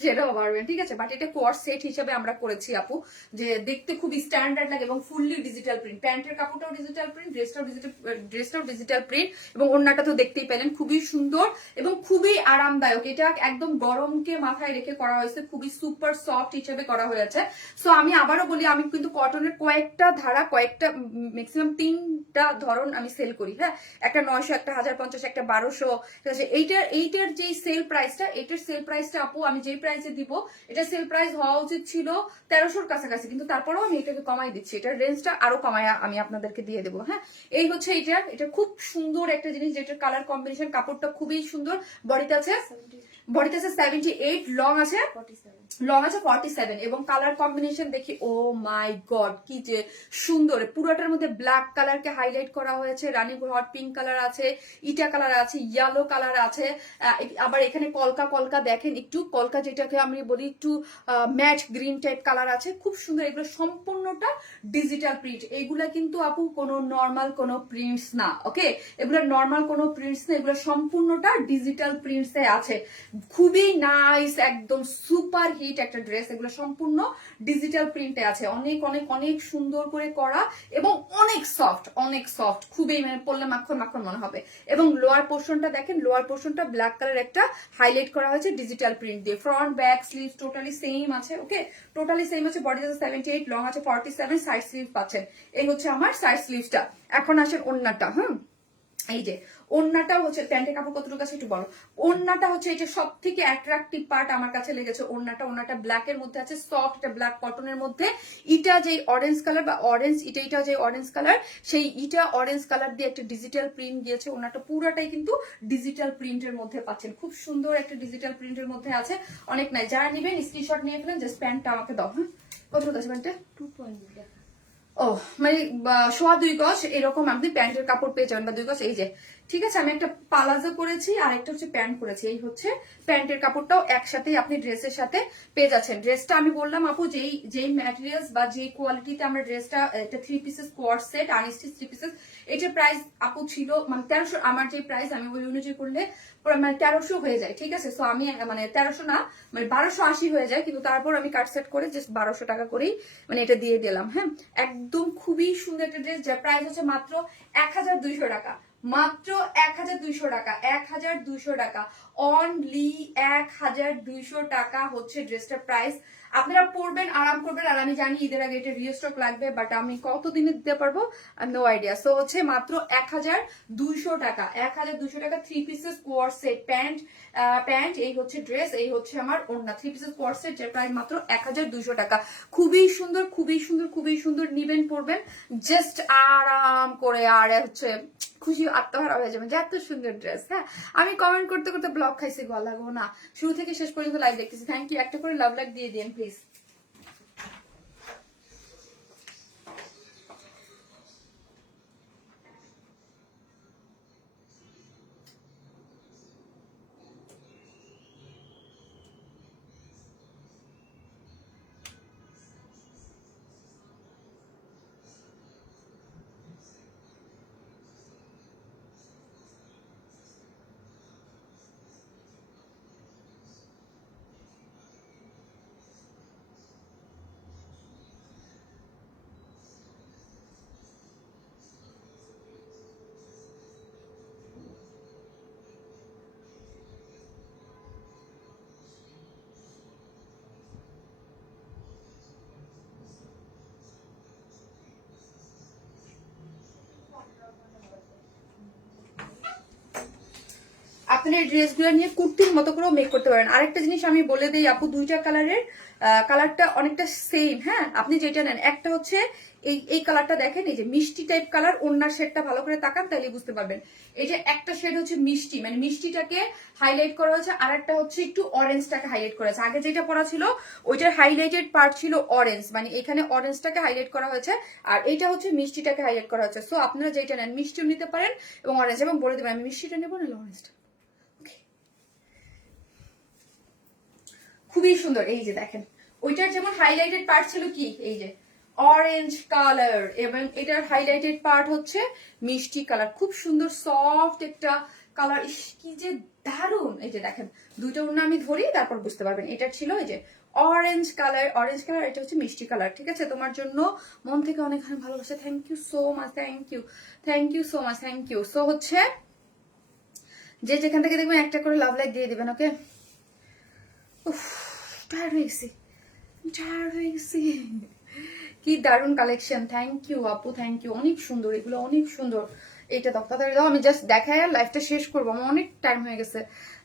সেটাও পারবেন, ঠিক আছে? বাট এটা কোয়ার সেট হিসেবে আমরা করেছি আপু, যে দেখতে খুবই স্ট্যান্ডার্ড লাগে এবং ফুললি ডিজিটাল প্রিন্ট। প্যান্টের কাপড়টাও ডিজিটাল প্রিন্ট, ড্রেসটাও ডিজিটাল প্রিন্ট, এবং ওড়নাটা তো দেখতেই পেলেন খুবই সুন্দর এবং খুবই আরামদায়ক। এটা একদম গরমকে মাথায় রেখে করা হয়েছে, খুবই সুপার সফট হিসেবে করা হয়েছে। সো আমি আবারও বলি, আমি কিন্তু কটনের কয়েকটা ধারা, কয়েকটা ম্যাক্সিমাম 3টা ধরন আমি সেল করি, হ্যাঁ? একটা 900, একটা 1050, একটা 1200, ঠিক আছে? এইটার যে সেল প্রাইসটা, এটার সেল প্রাইসটা আপু আমি যেই প্রাইসে দিব, এটা সেল প্রাইস হওয়া উচিত ছিল 1300-র কাছাকাছি, কিন্তু তারপরেও আমি এটাকে কমাই দিচ্ছি, এটার রেঞ্জটা আরো কমায় আমি আপনাদেরকে দিয়ে দেবো, হ্যাঁ? এই হচ্ছে এটা খুব সুন্দর একটা জিনিস, যেটার কালার কম্বিনেশন, কাপড়টা খুবই সুন্দর। বডিতে আছে 78, লং আছে 47, এবং কালার কম্বিনেশন দেখি, ও মাই গড কি যে সুন্দর। পুরোটার মধ্যে ব্ল্যাক কালারকে হাইলাইট করা হয়েছে, রানী হট পিঙ্ক কালার আছে, ইটা কালার আছে, ইয়েলো কালার আছে, আবার এখানে কলকা দেখেন, একটু কলকা যেটাকে আমি বলি একটু ম্যাট গ্রিন টাইপ কালার আছে, খুব সুন্দর। এগুলো সম্পূর্ণটা ডিজিটাল প্রিন্ট, এগুলা কিন্তু আপু কোনো নর্মাল কোনো প্রিন্টস না, ওকে? এগুলো নর্মাল কোনো প্রিন্টস না, এগুলো সম্পূর্ণটা ডিজিটাল প্রিন্টসে আছে। খুবই নাইস, একদম সুপার হিট একটা ড্রেস, এগুলো সম্পূর্ণ ডিজিটাল প্রিন্টে আছে, অনেক অনেক অনেক সুন্দর করে করা এবং অনেক সফট, খুবই মানে পরলে মাখন মনে হবে। এবং লোয়ার পোর্শনটা দেখেন, লোয়ার পোর্শনটা ব্ল্যাক কালার একটা হাইলাইট করা হয়েছে ডিজিটাল প্রিন্ট দিয়ে। Front back sleeves totally same আছে, ওকে? টোটালি সেম আছে। বডি আছে 78, লং আছে 47, সাইড স্লিভ পাচ্ছেন। এই হচ্ছে আমার সাইড স্লিভসটা। এখন আসেন ওড়নাটা, এই যে ওড়নাটা হচ্ছে, প্যান্টের কাপড় কতটুকু আছে একটু বলো। ওড়নাটা হচ্ছে এটা সব থেকে অ্যাট্রাকটিভ পার্ট আমার কাছে লেগেছে। ওড়নাটা ব্ল্যাক এর মধ্যে আছে, সফট, এটা ব্ল্যাক কটনের মধ্যে। ইটা যে অরেঞ্জ কালার বা অরেঞ্জ, এটা যে অরেঞ্জ কালার, সেই ইটা অরেঞ্জ কালার দিয়ে একটা ডিজিটাল প্রিন্ট দিয়েছে। ওড়নাটা পুরাটাই কিন্তু ডিজিটাল প্রিন্টের মধ্যে পাচ্ছেন, খুব সুন্দর একটা ডিজিটাল প্রিন্টের মধ্যে আছে। অনেক নাই, যারা নেবেন স্ক্রিনশট নিয়ে ফেলেন, জাস্ট প্যান্টটা আমাকে দাও। হ্যাঁ, কতটুকু আছে প্যান্টটা? 2.2 ও মানে 2.25 গজ এরকম আপনি প্যান্টের কাপড় পেয়ে যাবেন, বা 2 গজ। এই যে ঠিক আছে, আমি একটা পালাজো করেছি আর একটা হচ্ছে প্যান্ট করেছি। এই হচ্ছে প্যান্টের কাপড়টাও একসাথেই আপনি ড্রেসের সাথে পেয়ে যাচ্ছেন। ড্রেসটা আমি বললাম আপু, যেই ম্যাটেরিয়ালস বা যেই কোয়ালিটিতে আমরা ড্রেসটা, এটা 3 pieces coord set unstitch 3 pieces, এটার প্রাইস আপু ছিল মানে 1300। আমার যে প্রাইস আমি ওই অনুযায়ী করলে মানে 1300 হয়ে যায়, ঠিক আছে। সো আমি মানে 1300 না, মানে 1280 হয়ে যায়, কিন্তু তারপর আমি কাট সেট করে জাস্ট 1200 টাকা করেই মানে এটা দিয়ে দিলাম। হ্যাঁ, একদম খুবই সুন্দর একটা ড্রেস, যার প্রাইস হচ্ছে মাত্র 1200 টাকা, মাত্র 1200 টাকা, 1200 টাকা, অনলি 1200 টাকা হচ্ছে ড্রেসটার প্রাইস। আপনারা পরবেন, আরাম করবেন। আর আমি জানি ঈদের আগে এটা রিস্টক লাগবে, বাট আমি কতদিনে দিতে পারবো নো আইডিয়া। সো হচ্ছে মাত্র 1200 টাকা, 1200 টাকা 3 পিসেস কোয়ার সেট প্যান্ট, এই হচ্ছে ড্রেস, এই হচ্ছে আমার ওড়না। 3 পিসেস কোয়ার সেট, যার প্রাইস মাত্র 1200 টাকা। খুবই সুন্দর, খুবই সুন্দর, খুবই সুন্দর। নিবেন, পরবেন, জাস্ট আরাম করে, আর হচ্ছে খুশি আত্মহারা হয়ে যাবেন যে এত সুন্দর ড্রেস। হ্যাঁ, আমি কমেন্ট করতে করতে ব্লগ খাইছি, গলা গো না, শুরু থেকে শেষ পর্যন্ত লাইভ দেখতেছি। থ্যাংক ইউ, একটা করে লাভ লাইক দিয়ে দিন প্লিজ। আপনার এই ড্রেসগুলো নিয়ে কুর্তির মতো করেও মেক করতে পারেন। আরেকটা জিনিস আমি বলে দিই আপু, দুইটা কালারের, কালারটা অনেকটা সেম। হ্যাঁ, আপনি যেটা নেন, একটা হচ্ছে এই কালারটা দেখেন, এই যে মিষ্টি টাইপ কালার, ওড়নার শেডটা ভালো করে তাকান তাহলে বুঝতে পারবেন। এই যে একটা শেড হচ্ছে মিষ্টি, মানে মিষ্টিটাকে হাইলাইট করা হয়েছে, আর একটা হচ্ছে একটু অরেঞ্জটাকে হাইলাইট করা হয়েছে। আগে যেটা পরা ছিল ওইটার হাইলাইটেড পার্ট ছিল অরেঞ্জ, মানে এখানে অরেঞ্জটাকে হাইলাইট করা হয়েছে, আর এইটা হচ্ছে মিষ্টিটাকে হাইলাইট করা হয়েছে। সো আপনারা যেটা নেন, মিষ্টিও নিতে পারেন এবং অরেঞ্জ, এবং বলে দেবেন আমি মিষ্টিটা নেবো নাহলে অরেঞ্জটা। খুবই সুন্দর। এই যে দেখেন, ওইটার যেমন হাইলাইটেড পার্ট ছিল কি, এই যে অরেঞ্জ কালার, এবং এটার হাইলাইটেড পার্ট হচ্ছে মিষ্টি কালার। খুব সুন্দর সফট একটা কালার, কি যে দারুণ। এই যে দেখেন, দুইটা ওড়না আমি ধরি, তারপর বুঝতে পারবেন। এটা ছিল এই যে অরেঞ্জ কালার, এটা হচ্ছে মিষ্টি কালার। ঠিক আছে, তোমার জন্য মন থেকে অনেক ভালোবাসা। Thank you so much, thank you, thank you so much, thank you. So হচ্ছে যে যেখান থেকে দেখবেন একটা করে লাভ লাইক দিয়ে দিবেন, ওকে। টায়ার্ড হয়ে গেছি, কি দারুণ কালেকশন। থ্যাংক ইউ আপু, থ্যাংক ইউ, অনেক সুন্দর এগুলো, অনেক সুন্দর। এইটা দাও, তাড়াতাড়ি দাও, আমি জাস্ট দেখাই আর লাইফটা শেষ করবো, আমার অনেক টাইম হয়ে গেছে।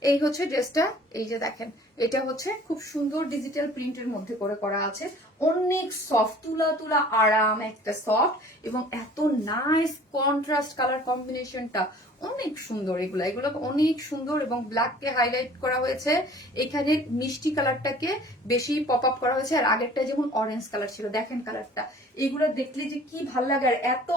এই হচ্ছে ড্রেসটা, এই যে দেখেন, এটা হচ্ছে খুব সুন্দর ডিজিটাল প্রিন্টের মধ্যে করে করা আছে, অনেক সফট, তুলা তুলা আরাম একটা সফট, এবং এত নাইস কন্ট্রাস্ট কালার কম্বিনেশনটা অনেক সুন্দর। এগুলো অনেক সুন্দর, এবং ব্ল্যাককে হাইলাইট করা হয়েছে, এখানে মিষ্টি কালারটাকে বেশি পপ আপ করা হয়েছে, আর আগেরটা যেমন অরেঞ্জ কালার ছিল, দেখেন কালারটা। এগুলো দেখলে যে কি ভাল লাগে, আর এত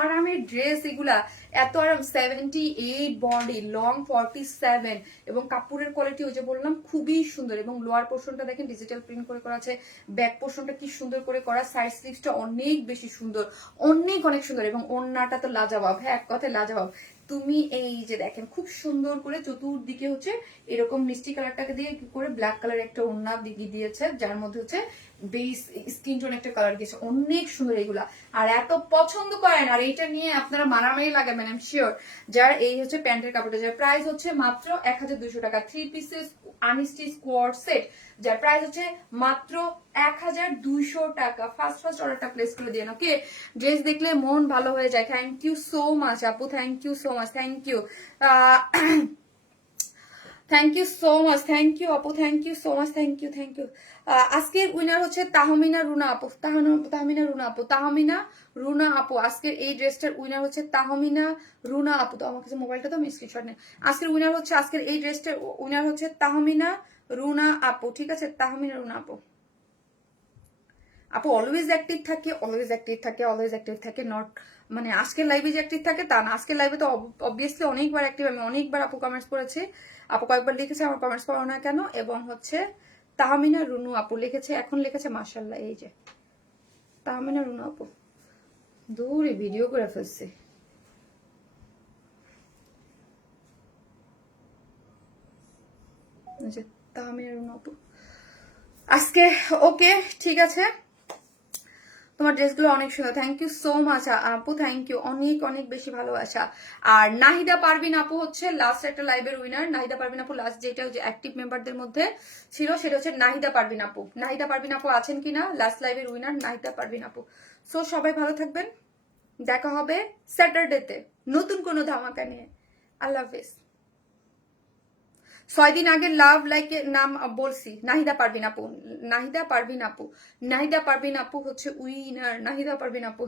আরামের ড্রেস এগুলা, এত আরাম। 78 বডি, লং 47, এবং কাপড়ের কোয়ালিটি ওই যে বললাম খুবই সুন্দর। এবং লোয়ার পোর্শনটা দেখেন ডিজিটাল প্রিন্ট করে করা আছে, ব্যাক পোর্শনটা কি সুন্দর করে করা, সাইড স্লিভসটা অনেক বেশি সুন্দর, অনেক সুন্দর, এবং ওড়নাটা তো লাজবাব। হ্যাঁ, এক কথায় লাজবাব। তুমি এই যে দেখেন, খুব সুন্দর করে চতুর্দিকে হচ্ছে এরকম মিষ্টি কালারটাকে দিয়ে করে ব্ল্যাক কালার একটা ওড়না দিয়েছে, যার মধ্যে হচ্ছে বেস স্কিন টোন একটা কালার দিয়েছে, অনেক সুন্দর এগুলা। আর এত পছন্দ করেন, আর এইটা নিয়ে আপনারা মারামারি লাগাবেন আই এম শিওর। যার এই হচ্ছে প্যান্টের কাপড়টা, যার প্রাইস হচ্ছে মাত্র 1200 টাকা। 3 পিসেস আনস্টিচ কোয়ার্ড সেট, যার প্রাইস হচ্ছে মাত্র 1200 টাকা। ফার্স্ট অর্ডারটা প্লেস করে দিন। ওকে, ড্রেস দেখলে মন ভালো হয়ে যায়। থ্যাংক ইউ সো মাচ আপু, thank you so much, thank you, thank you so much, thank you আপু, thank you so much, thank you, thank you. আজকের উইনার হচ্ছে তাহমিনা রুনা আপু, তাহমিনা রুনা আপু, তাহমিনা রুনা আপু। আজকের এই ড্রেসটার উইনার হচ্ছে তাহমিনা রুনা আপু। তো আমার কাছে মোবাইলটা তো আমি স্ক্রিনশট নেই। আজকের উইনার হচ্ছে, আজকের এই ড্রেসটার উইনার হচ্ছে তাহমিনা রুনা আপু। ঠিক আছে, তাহমিনা রুনা আপু। আপু অলওয়েজ অ্যাক্টিভ থাকে, অলওয়েজ অ্যাক্টিভ থাকে, অলওয়েজ অ্যাক্টিভ থাকে, নট মানে আজকের লাইভে যে অ্যাক্টিভ থাকে তা না। আজকের লাইভে তো অবভিয়াসলি অনেকবার অ্যাক্টিভ, আমি অনেকবার আপু কমেন্টস করেছি, আপু কয়েকবার লিখেছে আমার কমেন্টস পড়ো না কেন। এবং হচ্ছে তাহমিনা রুনু আপু লিখেছে, এখন লিখেছে মাশাল্লাহ, এই যে তাহমিনা রুনু আপু। দূরে ভিডিও করে ফেলছে, তাহমিনা রুনু আপু আজকে। ওকে ঠিক আছে, তোমার ড্রেসগুলো অনেক সুন্দর, থ্যাংক ইউ সো মাচ আপু, থ্যাংক ইউ, অনেক অনেক বেশি ভালোবাসা। আর নাহিদা পারভিন আপু হচ্ছে লাস্ট একটা লাইভের উইনার। নাহিদা পারভিন আপু লাস্ট যেটা অ্যাক্টিভ মেম্বারদের মধ্যে ছিল সেটা হচ্ছে নাহিদা পারভিন আপু। নাহিদা পারভিন আপু আছেন কিনা লাস্ট লাইভের উইনার? নাহিদা পারভিন আপু। সো সবাই ভালো থাকবেন, দেখা হবে স্যাটারডেতে নতুন কোনো ধামাকা নিয়ে। আল্লাহ হাফেজ। 6 দিন আগে লাভ লাইকে নাম বলছি, নাহিদা পারভিন আপু, নাহিদা পারভিন আপু, নাহিদা পারভিন আপু হচ্ছে উইনার, নাহিদা পারভিন আপু।